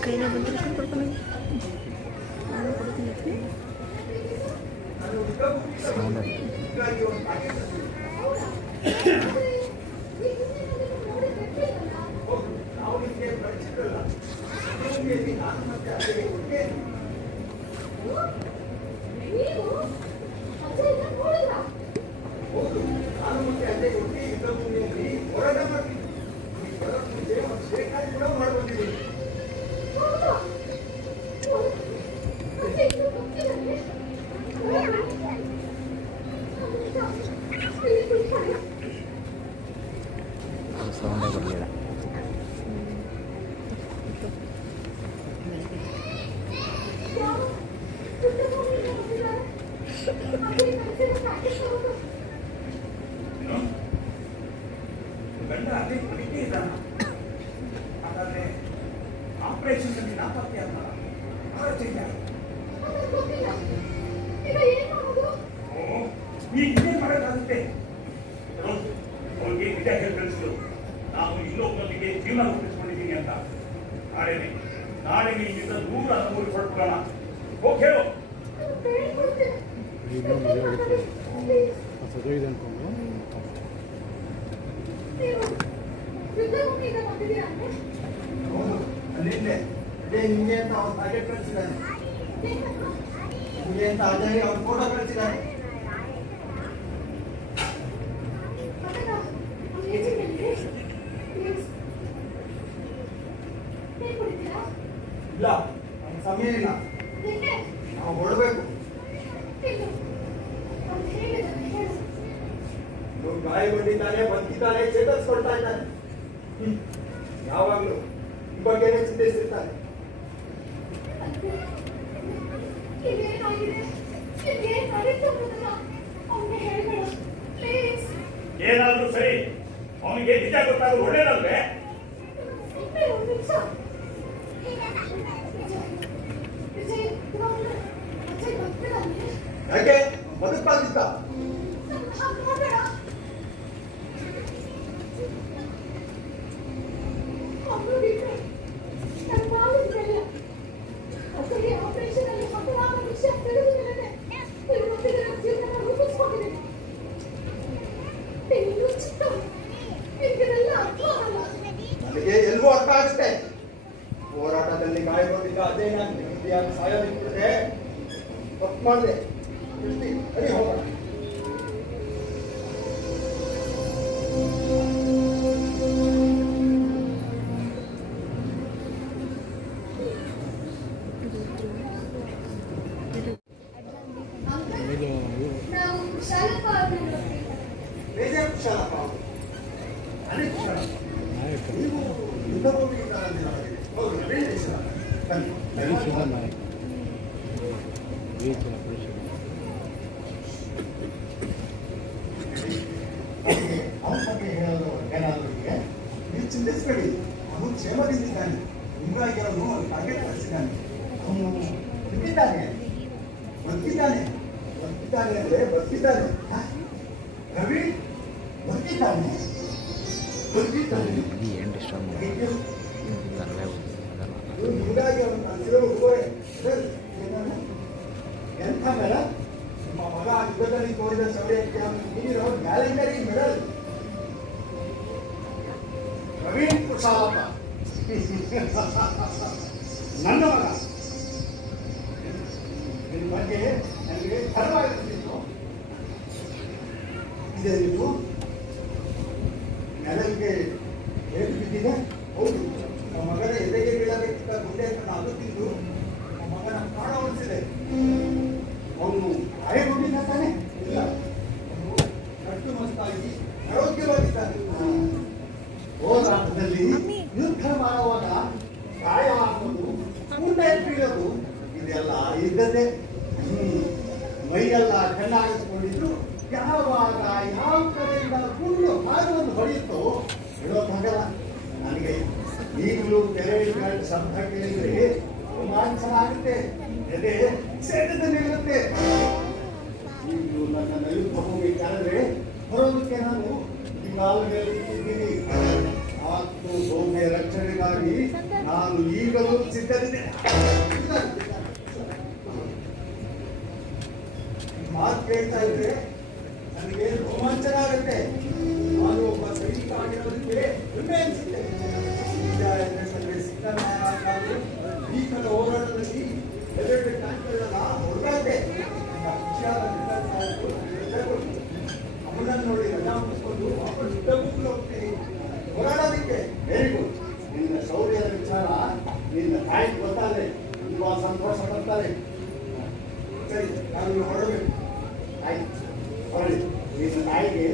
ಕೈನ ಬಂದ್ರೆ ಕೊಡ್ಕೊಂಡು ಸೌಂಡೇ ಬರಲಿಲ್ಲ. ಗಂಡ ಅದೇ ಕುಡಿಕೆ ಇದ್ದಾನ. ಹಾಗಾದ್ರೆ ಆಪರೇಷನ್ ಅಲ್ಲಿ ನಾಪತ್ತೆ ಅಲ್ಲ. ಈಗ ಇನ್ನೇನ್ ಮಾಡೋಕ್ಕಾಗುತ್ತೆ? ಅವ್ರಿಗೆ ನಿಜ ಹೇಳ್ಕಳಿಸಿದ್ರು, ನಾನು ಇನ್ನೊಬ್ಬನಿಗೆ ಜೀವನ ರೂಪಿಸ್ಕೊಂಡಿದ್ದೀನಿ ಅಂತ. ನಾಳೆ ಇಲ್ಲಿಂದ ದೂರ ಊರಿಗೆ ಹೊರಟೋಣ. ಹೋಗಿ ಹೇಳು. ನಿಮಗೆ ಅಂತ ಅವ್ರು ಪ್ಯಾಕೆಟ್ ಕಳಿಸಿದ್ದಾರೆ. ನಿಮಗೆ ಅಂತ ಅಜಯ್ ಅವ್ರು ಫೋಟೋ ಕಳಿಸಿದ್ದಾರೆ. Yes. ಇಲ್ಲ, ನಮ್ಗೆ ಸಮಯ ಇಲ್ಲ, ಯಾಕೆ? ನಾವು ಹೊರಡಬೇಕು. ಇಲ್ಲ. ಅವ್ನು ಹೇಳಿದ್ದಾನೆ, ಹೇಳು. ಇವ್ನು ಗಾಯಗೊಂಡಿದ್ದಾನೆ, ಬದುಕಿದ್ದಾನೆ, ಚೇತರಿಸ್ಕೊಳ್ತಾ ಇದ್ದಾನೆ. ಯಾವಾಗಲೂ ಈ ಬಗ್ಗೆನೇ ಚಿಂತಿಸಿರ್ತಾನೆ. ಇದೇನಾಗಿದೆ? ಇದೇನ್ ನಡೀತು ಅನ್ನೋದನ್ನ ಅವ್ನಿಗೆ ಹೇಳ್ಬೇಡ. ಪ್ಲೀಸ್. ಏನಾದ್ರೂ ಸರಿ, ಅವನಿಗೆ ನಿಜ ಗೊತ್ತಾಗೋದು ಒಳ್ಳೇದಲ್ವೇ? ಸುಮ್ಮನೆ ಒಂದು ನಿಮಿಷ. ವಿಜಯ್, ಇವಾಗಲೇ ಅಜಯ್ ಬರ್ತಿದ್ದಾನೆ. ಯಾಕೆ ಬದುಕ್ಬಾರ್ದಿತ್ತ? ಹಾಗೆ ಮಾಡಬೇಡ. ಅವ್ನು ಬಿಟ್ರೆ ನನ್ನ ಮಾವಿನ ಅಸಲಿ ಆಪರೇಷನ್ ಅಲ್ಲಿ ಮಕ್ಕಳಾದ ವಿಷಯ ತಿಳಿದ ಮೇಲೆ ಇವ್ರ ಮಕ್ಕಳ ಜೀವನ ರೂಪಿಸ್ಕೊಂಡಿದ್ದೀನಿ. ಇನ್ನು ಚಿಕ್ಕ ಇದೆಲ್ಲ ಅರ್ಥ ಆಗಲ್ಲ. ನನಗೆ ಎಲ್ಗೂ ಅರ್ಥ ಆಗುತ್ತೆ. ಹೋರಾಟದಲ್ಲಿ ಗಾಯಗೊಂಡಿದ್ದ ಅಜಯ್ ನಾನು ನೆಮ್ಮದಿಯಾಗಿ ಸಾಯೋದಿಕ್ಕೆ ತಪ್ಪು ಮಾಡಿದೆ. ಸರಿ, ಹೋಗೋಣ. ನಾವು ಶಾಲಾ ಆದ್ಮೇಲೆ ಬೇಜಾರು ಕುಶಾಲಪ್ಪ ಅವರು. ಅದೇ ಕುಶಾಲಪ್ಪ. ನೀವು ಯುದ್ಧ ಭೂಮಿಗಿದ್ದಾರಂತೆ ನಮಗೆ. ಹೌದು, ಅದೇ ದೇಶ. ಬನ್ನಿ, ಧನ್ಯವಾದ. ಅವನ ಬಗ್ಗೆ ಹೇಳೋದು ಏನಾದರೂ ಇದೆ? ನೀವು ಚಿಂತಿಸಬೇಡಿ, ಅವನು ಕ್ಷೇಮದಿಂದಿದ್ದಾನೆ. ನಿಮಗಾಗಿ ಅವನು ಟಾರ್ಗೆಟ್ ಕಳಿಸಿದ್ದಾನೆ. ಅವನು ಬಿಟ್ಟಿದ್ದಾನೆ, ಬದುಕಿದ್ದಾನೆ. ಬದುಕಿದ್ದಾನೆ ಅಂದ್ರೆ ಬದುಕಿದ್ದಾನೆ. ರವಿ ಬದುಕಿದ್ದಾನೆ, ಬದುಕಿದ್ದಾನೆ. ಇವ್ನು ಹೀಗಾಗಿ ಅವನು ಕಲಿಸಿರೋ ಹುಡುಗರೇ. ಎಂಥ ಮೆಡಲ್? ನಿಮ್ಮ ಮಗ ಯುದ್ಧದಲ್ಲಿ ತೋರಿದ ಶೌರ್ಯಕ್ಕೆ ಅವನು ನೀಡಿರೋ ಗ್ಯಾಲೆಂಡರಿ ಮೆಡಲ್. ಪ್ರವೀಣ್ ಕುಶಾಲಪ್ಪ ನನ್ನ ಮಗ. ನಿನ್ನ ಬಗ್ಗೆ ನನಗೆ ಗರ್ವಾಗಿರ್ತಿತ್ತು. ಇದೆ ನೀವು ನೆಲಕ್ಕೆ ಹೇಗೆ ಬಿದ್ದಿದೆ? ಹೌದು, ನಮ್ಮ ಮಗನ ಎದೆಗೆ ಬೀಳಬೇಕಿದ್ದ ಗುಂಡೆ ಅಂತ ನಾನು ತಿಂದು ನಮ್ಮ ಮಗನ ಪ್ರಾಣ ಉಳಿಸಿದೆ. ಅವನು ಗಾಯಗೊಂಡಿದ್ದ ತಾನೆ? ಇಲ್ಲ, ಅವನು ಕಟ್ಟು ಮಸ್ತಾಗಿ ಆರೋಗ್ಯವಾಗಿದ್ದಾನೆ. ಹೋರಾಟದಲ್ಲಿ ಯುದ್ಧ ಮಾಡುವಾಗ ಗಾಯ ಹಾಕೋದು, ಗುಂಡೆ ಬೀಳೋದು ಇದೆಲ್ಲ ಇದ್ದದ್ದೇ. ಮೈಯೆಲ್ಲ ಕಣ್ಣಾಗಿಸ್ಕೊಂಡಿದ್ದು ಯಾವಾಗ ಯಾವ ಕಡೆಯಿಂದ ಗುಂಡು ಹಾಗನ್ನು ಹೊಡೆಯಿತು ಹೇಳೋಕ್ಕಾಗಲ್ಲ. ನನಗೆ ಈಗಲೂ ತೆರೆ ಹಿಡ್ಕೊಂಡು ಶಬ್ದ ಕೇಳಿದ್ರೆ ರೋಮಾಂಚನ ಆಗುತ್ತೆ, ಎದೆ ಸೆಳೆದು ನಿಲ್ಲುತ್ತೆ. ಈಗಲೂ ನನ್ನನ್ನು ಯುದ್ಧ ಭೂಮಿ ಕರೆದ್ರೆ ಬರೋದಕ್ಕೆ ನಾನು ಹಿಂಗಾಲ ಮೇಲೆ ಇಟ್ಟಿದ್ದೀನಿ. ಆತ್ಮ ಭೂಮಿಯ ರಕ್ಷಣೆಗಾಗಿ ನಾನು ಈಗಲೂ ಸಿದ್ಧರಿದ್ದೆ. ಮಾತು ಕೇಳ್ತಾ ಇದ್ರೆ ನನಗೆ ರೋಮಾಂಚನ ಆಗುತ್ತೆ. ನಾನು ಒಬ್ಬ ಸೈನಿಕ ಆಗಿರೋದಕ್ಕೆ ಹೆಮ್ಮೆ ಅನಿಸುತ್ತೆ. ಭೀಕರ ಹೋರಾಟದಲ್ಲಿ ಎರಡು ಟ್ಯಾಂಕ್ಗಳನ್ನ ಹೊರಗಾಡ್ದೆ. ಅವನನ್ನು ನೋಡಿ ರಜಾ ಮುಗಿಸ್ಕೊಂಡು ವಾಪಸ್ ಯುದ್ಧಕ್ಕೂ ಹೋಗ್ತೀನಿ ಹೋರಾಡೋದಕ್ಕೆ. Very good. ನಿನ್ನ ಶೌರ್ಯದ ವಿಚಾರ ನಿನ್ನ ತಾಯಿಗೆ ಗೊತ್ತಾದ್ರೆ ತುಂಬಾ ಸಂತೋಷ ಪಡ್ತಾರೆ. ಸರಿ, ನಾನು ಹೊರಡಬೇಕು. ಆಯ್ತು, ಹೊರಡಿ. ನಿನ್ನ ತಾಯಿಗೆ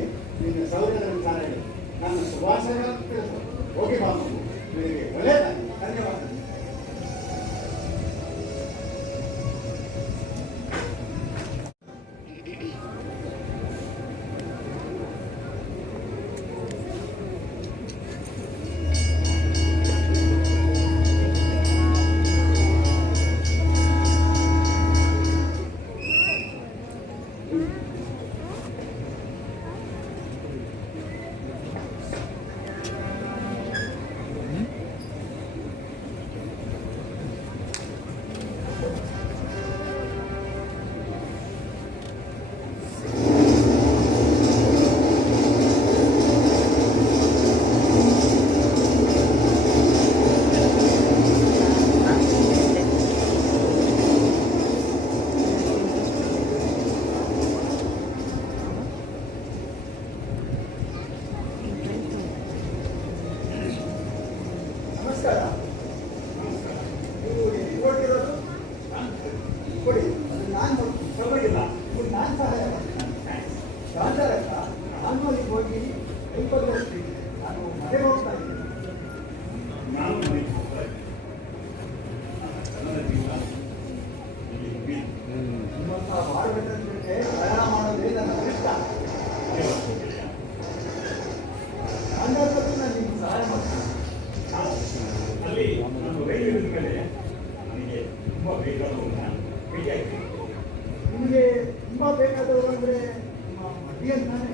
ನಿನ್ನ ಶೌರ್ಯದ ವಿಚಾರ ಹೇಳಿ ನನ್ನ ಶುಭಾಶಯ ತಿಳಿಸು. ಹೋಗಿ ಬಾ, ನಿನಗೆ ಒಳ್ಳೆಯದಾಗಲಿ. ಧನ್ಯವಾದ. ನಾನು ರೈಲು ಇಳಿದ ಮೇಲೆ ನನಗೆ ತುಂಬ ಬೇಕಾದವ್ರನ್ನ ಭೇಟಿಯಾಗ್ತೀನಿ. ನಿಮಗೆ ತುಂಬಾ ಬೇಕಾದವರು ಅಂದ್ರೆ ನಿಮ್ಮ ಮಡಿ ಅಂತಾನೆ.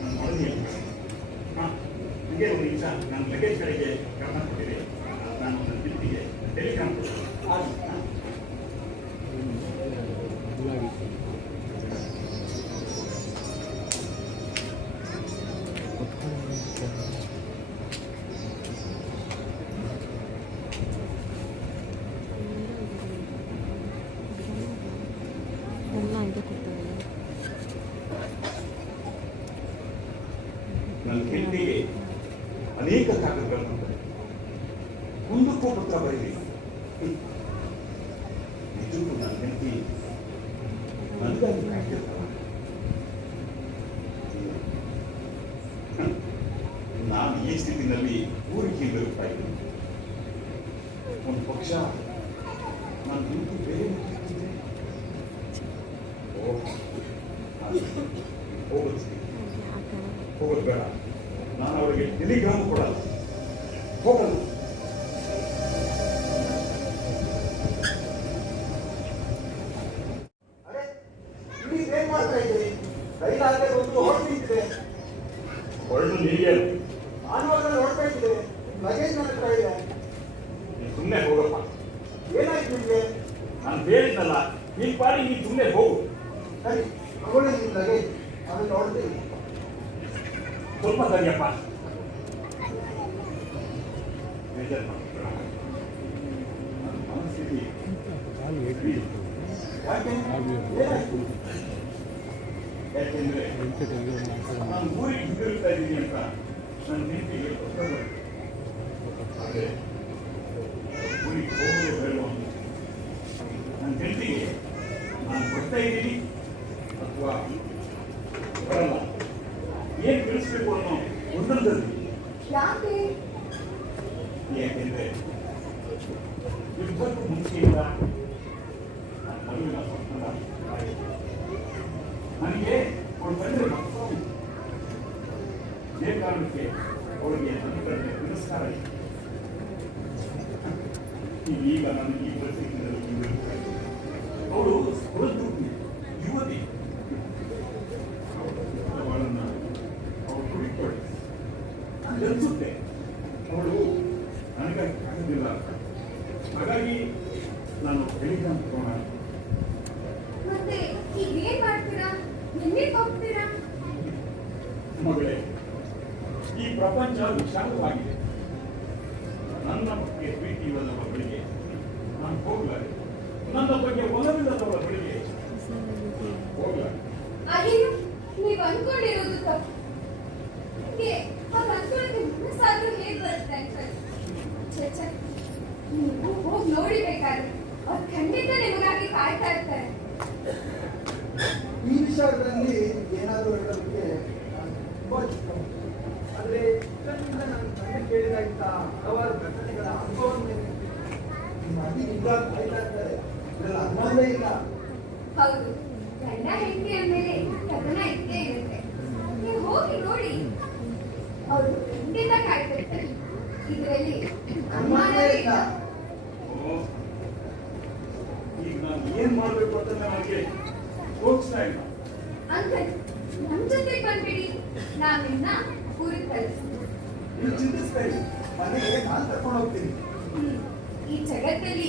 ನನ್ನ ಮಡದಿ ಅಂತ. ನನಗೆ ಒಂದು ನಿಮಿಷ ನನ್ನ ಲಗೇಜ್ ಕಡೆಗೆ ಗಮನ ಕೊಟ್ಟಿದೆ. ನಾನು ನನ್ನ ತಿರುಗಿಗೆ ಟೆಲಿಗ್ರಾಮ್ ಎಲ್ಲ ಇದು ಕೊಡ್ತಾರೆ. ನನ್ನ ಹೆಂಡತಿಗೆ ಅನೇಕ ಕಾಗದಗಳನ್ನು ಕೊಟ್ಟಿದೆ. ಮುಂದಕ್ಕೂ ಪತ್ರ ಬರೀಲಿಲ್ಲ. ನಿಜಕ್ಕೂ ನನ್ನ ಹೆಂಡತಿ ನನಗಾಗಿ ಕಾಯ್ತಿರ್ತಾಳೆ. ನಾನು ಈ ಸ್ಥಿತಿನಲ್ಲಿ ಊರಿಗೆ ಹಿಂದಿರುಗ್ತಾ ಇದ್ದೀನಿ. ಒಂದು ಪಕ್ಷ ನನ್ನ ಹೆಂಡತಿ ಬೇರೆ ಮುಟ್ಟಿದ್ರೆ ಹೋಗೋದು ಬೇಡ. ನಾನು ಅವರಿಗೆ ಟೆಲಿಗ್ರಾಮ್ ಕೊಡಲ್ಲ, ಹೋಗಲ್ಲ. ಅರೆ ನೀವು ಏನ್ ಮಾಡ್ತಾ ಇದ್ದೀರಿ? ರೈಲಾಗಲೇ ಒಂದು ಹೊರಟು ನಿಂತಿದೆ. ಹೊರಟು ನೀರಿಗೆ ಆನ್ವಾಗಲ್ಲಿ ಹೊರಡ್ತಾ ಇದ್ದೆ. ಲಗೇಜ್ ನನ್ನ ಹತ್ರ ಇದೆ. ಸುಮ್ಮನೆ ಹೋಗಪ್ಪ. ಏನಾಯ್ತು ನಿಮಗೆ? ನಾನು ಹೇಳಿದ್ನಲ್ಲ, ನೀನ್ ಪಾಡಿ ನೀನು ಸುಮ್ಮನೆ ಹೋಗು. ಸರಿ ತಗೊಳ್ಳಿ ನಿಮ್ಮ ಲಗೇಜ್, ಅದನ್ನು ನೋಡ್ತೀನಿ. ಸ್ವಲ್ಪ ಸರಿಯಪ್ಪ. ಬೇಜಾರು ಮಾಡ್ಬೇಡ. ನನ್ನ ಮನಸ್ಥಿತಿ ಯಾಕೆ ಏನಾಯ್ತು? ಯಾಕೆಂದ್ರೆ ನಾನು ಊರಿಗೆ ಹಿಂದಿರುಗ್ತಾ ಇದ್ದೀನಿ ಅಂತ ನನ್ನ ಹೆಂಡತಿಗೆ ಪತ್ರ ಬಂತು. ಆದರೆ ಊರಿಗೆ ಹೋಗೋದು ಬೇಡ ಅಂತ ನನ್ನ ಹೆಂಡತಿಗೆ ನಾನು ಬರ್ತಾ ಇದ್ದೀನಿ ಅಥವಾ ಬರಲ್ಲ ಏನ್ ತಿಳಿಸ್ಬೇಕು ಅನ್ನೋ ಗೊಂದಲದಲ್ಲಿ. ಯಾಕೆ? ಯಾಕೆಂದ್ರೆ ಯುದ್ಧಕ್ಕೂ ಮುಂಚೆಯಿಂದ ನನ್ನ ಮಗುವಿನ ಸ್ವಪ್ನದ ಆಯ್ತು. ನನಗೆ ಅವಳು ಬಂದರೆ ಮಕ್ಕಳು ಇದೇ ಕಾರಣಕ್ಕೆ ಅವಳಿಗೆ ನನ್ನ ಕಡೆ ತಿರಸ್ಕಾರ ಇದೆ. ಈಗ ನಾನು ಈ ಪರಿಸ್ಥಿತಿಯಲ್ಲಿ ಹಿಂದಿರುಗ್ತಾ ಇದ್ದೀನಿ. ಅವಳು ಹೊರತು ಯುವತಿ. ಅವಳನ್ನು ಅವಳು ಹುಡುಕೊಳ್ಳಿ. ನನಗನ್ಸುತ್ತೆ ಅವಳು ನನಗಾಗಿ ಕಾಣೋದಿಲ್ಲ ಅಂತ. ಹಾಗಾಗಿ ನಾನು ಟೆಲಿಗ್ರಾಮ್ ತಗೋಣ. ಮತ್ತೆ ಈಗ ಏನ್ ಮಾಡ್ತೀರಾ? ಎಲ್ಲಿಗೆ ಹೋಗ್ತೀರಾ? ಮಗಳೇ, ಈ ಪ್ರಪಂಚ ವಿಶಾಲವಾಗಿದೆ. ನನ್ನ ಬಗ್ಗೆ ಪ್ರೀತಿ ಇಲ್ಲದವರ ಬಳಿಗೆ ನಾನು ಹೋಗ್ಲಾರೆ. ನನ್ನ ಬಗ್ಗೆ ಒಲವಿಲ್ಲದವರ ಬಳಿಗೆ ಹೋಗ್ಲಾರೆ. ಅಯ್ಯೋ, ನೀವ್ ಅನ್ಕೊಂಡಿರೋದು ತಪ್ಪು. ಹಾಗ ಅನ್ಕೊಳ್ಳೋಕೆ ಮನಸ್ಸಾದ್ರೂ ಹೇಗ್ ಬರುತ್ತೆ ಅಂಕಲ್? ಛೆ, ಛೆ. ನೀವು ಹೋಗಿ ನೋಡಿಬೇಕಾದ್ರೆ ಅವ್ರು ಖಂಡಿತ ನಿಮಗಾಗಿ ಕಾಯ್ತಾ ಇರ್ತಾರೆ. ಈ ವಿಷಯದಲ್ಲಿ ಏನಾದರೂ ಹೇಳೋದಕ್ಕೆ ನಾನು ತುಂಬಾ ಚಿಕ್ಕ. ಆದರೆ ಇದರಿಂದ ನಾನು ಕಣ್ಣು ಕೇಳಿದ ಇಂಥ ಹಲವಾರು ಘಟನೆಗಳ ಅನುಭವವನ್ನು ನಿಮ್ಮ ಅತಿ ನಿಜ ಕಾಯ್ತಾ ಇರ್ತಾರೆ. ಇದರಲ್ಲಿ ಅನುಮಾನವೇ ಇಲ್ಲ. ಹೌದು, ಗಂಡ ಹೆಂಡತಿ ಅಂದ್ಮೇಲೆ ಕಥನ ಇದ್ದೇ ಇರುತ್ತೆ. ನೀವು ಹೋಗಿ ನೋಡಿ, ಅವರು ಖಂಡಿತ ಕಾಯ್ತಿರ್ತಾರೆ. ಇದರಲ್ಲಿ ಅನುಮಾನವೇ ಇಲ್ಲ. ಓ, ಈಗ ನಾನು ಏನ್ ಮಾಡ್ಬೇಕು ಅಂತ ನನಗೆ ತೋರಿಸ್ತಾ ಇಲ್ಲ. ಅಂಕಲ್, ನಮ್ ಜೊತೆಗೆ ಬಂದ್ಬಿಡಿ. ನಾವಿನ್ನ ಊರಿಗೆ ಕಳಿಸ್ತೀವಿ. ನೀವು ಚಿಂತಿಸ್ತಾ ಇರಿ, ಮನೆಗೆ ನಾನು ಕರ್ಕೊಂಡು ಹೋಗ್ತೀನಿ. ಈ ಜಗತ್ತಲ್ಲಿ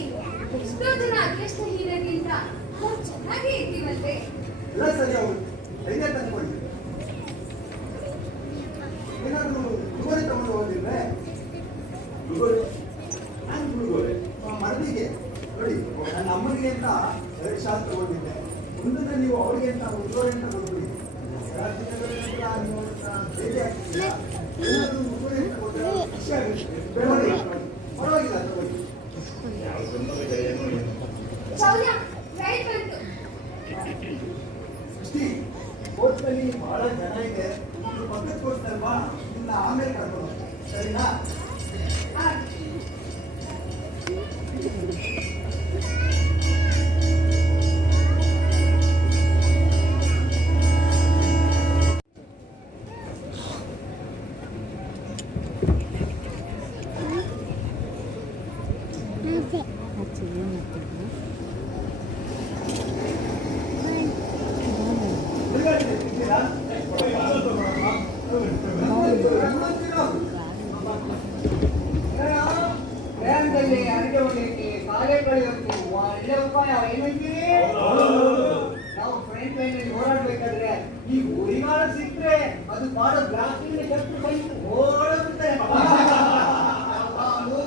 ಎಷ್ಟೋ ಜನ ಅದೃಷ್ಟಹೀನಗಿಂತ ನಾವು ಚೆನ್ನಾಗೇ ಇದ್ದೀವಂತೆ. ಎಲ್ಲ ಸರಿ ಹೋಗುತ್ತೆ. ಧೈರ್ಯ ತಂದ್ಕೊಳ್ಳಿ. ಏನಾದರೂ ಉಡುಗೊರೆ ತಗೊಂಡು ಹೋಗಿದ್ರೆ ಉಡುಗೊರೆ? ನಾನು ಉಡುಗೊರೆ ಮರದಿಗೆ ನೋಡಿ, ನನ್ನ ಅಮ್ಮನಿಗೆ ಅಂತ 2 ಶಾಲು ತಗೊಂಡಿದ್ದೆ. ಮುಂದೆ ನೀವು ಅವಳಿಗೆ ಅಂತ ಉಡುಗೊರೆ ಅಂತ ಕೊಡ್ಬಿಡಿ. 2 ದಿನಗಳ ನಂತರ ನೀವು ಅವ್ರನ್ನ ಭೇಟಿ ಆಗ್ತೀರಾ. ಏನಾದರೂ ಉಡುಗೊರೆ ಅಂತ ಕೊಟ್ಟರೆ ಖುಷಿ ಆಗುತ್ತೆ. ಪರವಾಗಿಲ್ಲ ತಗೊಳ್ಳಿ. ಯಾವ ಸಂದರ್ಭ ಏನೋ ಇಲ್ಲ. ಶೌರ್ಯ, ರೈಲ್ ಬಂತು. ಸೃಷ್ಟಿ, ಕೋರ್ಟ್ನಲ್ಲಿ ಬಹಳ ಜನ ಇದೆ. ನೀವು ಪಕ್ಕದ ಕೋರ್ಟ್ನಲ್ವಾ, ನಿನ್ನ ಆಮೇಲೆ ಕರ್ಕೊಂಡು ಹೋಗ್ತೀನಿ. ಸರಿನಾ? ಆಯ್ತು. ಆಚೆ ಏನು ಮಾಡ್ತಿದ್ರು? ಪ್ರಯಾಣದಲ್ಲಿ ಅಡಿಗೆ ಹೊಡೆಯಕ್ಕೆ ಕಾಲೇ ಕಳೆಯೋಕ್ಕೆ ಒಳ್ಳೆ ಉಪಾಯ ಏನಂತೀರಿ? ನಾವು ಫ್ರೆಂಡ್ ಲೈನಲ್ಲಿ ಓಡಾಡ್ಬೇಕಾದ್ರೆ ಈ ಉರಿಗಾಲ ಸಿಕ್ಕರೆ ಅದು ಮಾಡೋ ಬ್ಲಾಸ್ಟಿಂಗ್ ಶಕ್ತಿ ಬಂದು ಓಡೋಗುತ್ತೆ.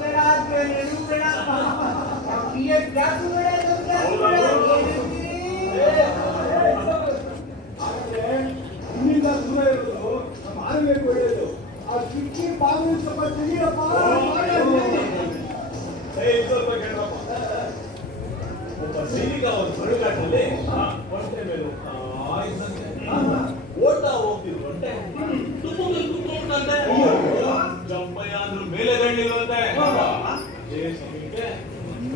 ಬೇಡ ಆದ್ರೆ ನೀವು ಬೇಡ, ಗ್ಯಾಸು ಬೇಡ, ಗ್ಯಾಸು ಬೇಡ, ಏನಂತೀರಿ? ಇಲ್ಲಿಂದ ದೂರ ಇರೋದು ನಮ್ಮ ಆರೋಗ್ಯಕ್ಕೆ ಒಳ್ಳೆಯದು. ಆ ಕಿಕ್ಕಿ ಬಾಗಿಲು ಸ್ವಲ್ಪ ತೆಗೀರಪ್ಪ. ಒಬ್ಬ ಸೈನಿಕ ಒಂದು ಸುಡುಗಾಟಲ್ಲಿ ಹೊಟ್ಟೆ ಮೇಲೆ ಓಟ ಹೋಗ್ತಿದ್ರು ಹೊಟ್ಟೆ ಕುತ್ಕೊಂಡಂತೆ ಜಂಪಯ್ಯ ಅಂದ್ರು ಮೇಲೆ ಗಂಡಿರುವಂತೆ ಸಮಯಕ್ಕೆ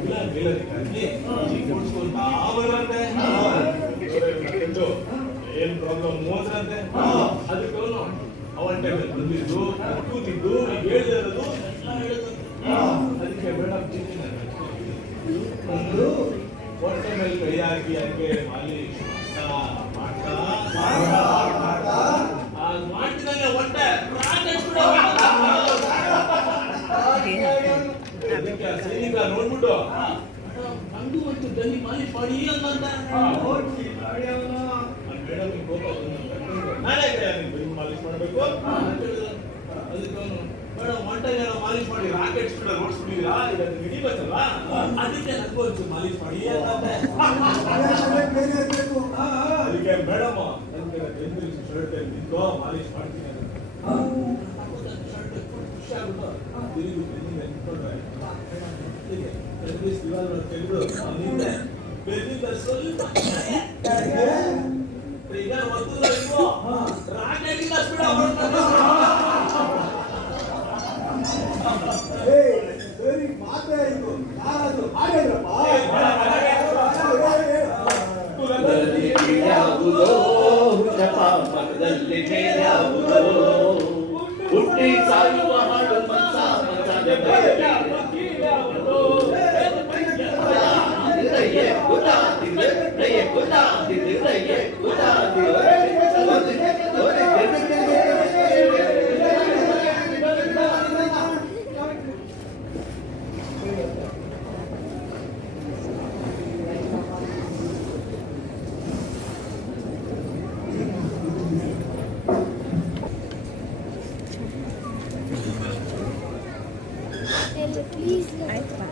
ಇಲ್ಲ ಮೇಲಧಿಕಾರಿ ಕೊಡಿಸುವಂತ ಬರಂತೆ ಏನ್ ಪ್ರಾಬ್ಲಮ್ ಹೋದ್ರಂತೆ ಅದಕ್ಕೆ ಅವನು ಅವನ ಟೈಮಲ್ಲಿ ಬಂದಿದ್ದು ಕೂತಿದ್ದು ಹೇಳಿರೋದು ಎಲ್ಲ ಹೇಳಿದಂತೆ ಅದಕ್ಕೆ ಮೇಡಮ್ ಒಂದು ಹೊಟ್ಟೆ ಮೇಲೆ ಕೈ ಹಾಕಿ ಹಂಗೆ ಮಾಲಿಶ್ ಮಾಡ್ತಿದ್ದಾನೆ ಹೊಟ್ಟೆ ಅದಕ್ಕೆ ಸೈನಿಕ ನೋಡ್ಬಿಟ್ಟು ನಂದು ಒಂದು ಜಲ್ಲಿ ಮಾಲಿಶ್ ಮಾಡಿ ಅಂತ ಮೇಡಮ್ ಕೋಪ ನಾನೇ ಮಾಲಿಶ್ ಮಾಡಬೇಕು ಅದಕ್ಕೆ ಅವನು ಮೇಡಮ್ ಹೊಟ್ಟೆಗೆ ಮಾಲಿಶ್ ಮಾಡಿ ರಾಕೆಟ್ ಸ್ಪೀಡಲ್ಲಿ ಓಡಿಸ್ಬಿಟ್ಟಿದ್ದೀರಾ ಇದನ್ನು ಹಿಡಿಬೇಕಲ್ವಾ ಅದಕ್ಕೆ ನನಗೂ ಒಂದು ಮಾಲಿಶ್ ಮಾಡಿ ಅದಕ್ಕೆ ಮೇಡಮ್ ನನ್ನ ಶರ್ಟ್ ನಿಂತು ಮಾಲಿಶ್ ಮಾಡ್ತೀನಿ ಶರ್ಟ್ ಖುಷಿ ಆಗ್ಬಿಟ್ಟು ತಿರುಗಿ ನಿಂತ್ಕೊಂಡ್ರೆ ತೆಗೆದು ನಿಂದೆ ಬೆನ್ನಿಂದ ಸ್ವಲ್ಪ ಈಗ ಒಂದು ರಾಕೆಟ್ ಇಲ್ಲ ಸ್ಪೀಡ್ ಸರಿ ಮಾತಾಡಿದ್ದು ಯಾರಾದ್ರೂ ಹಾಡಿದ್ರಪ್ಪ. ಹುಟ್ಟಿ ಸಾಯುವ ಹಾಡು ಆಯ್ತು ಬಾ.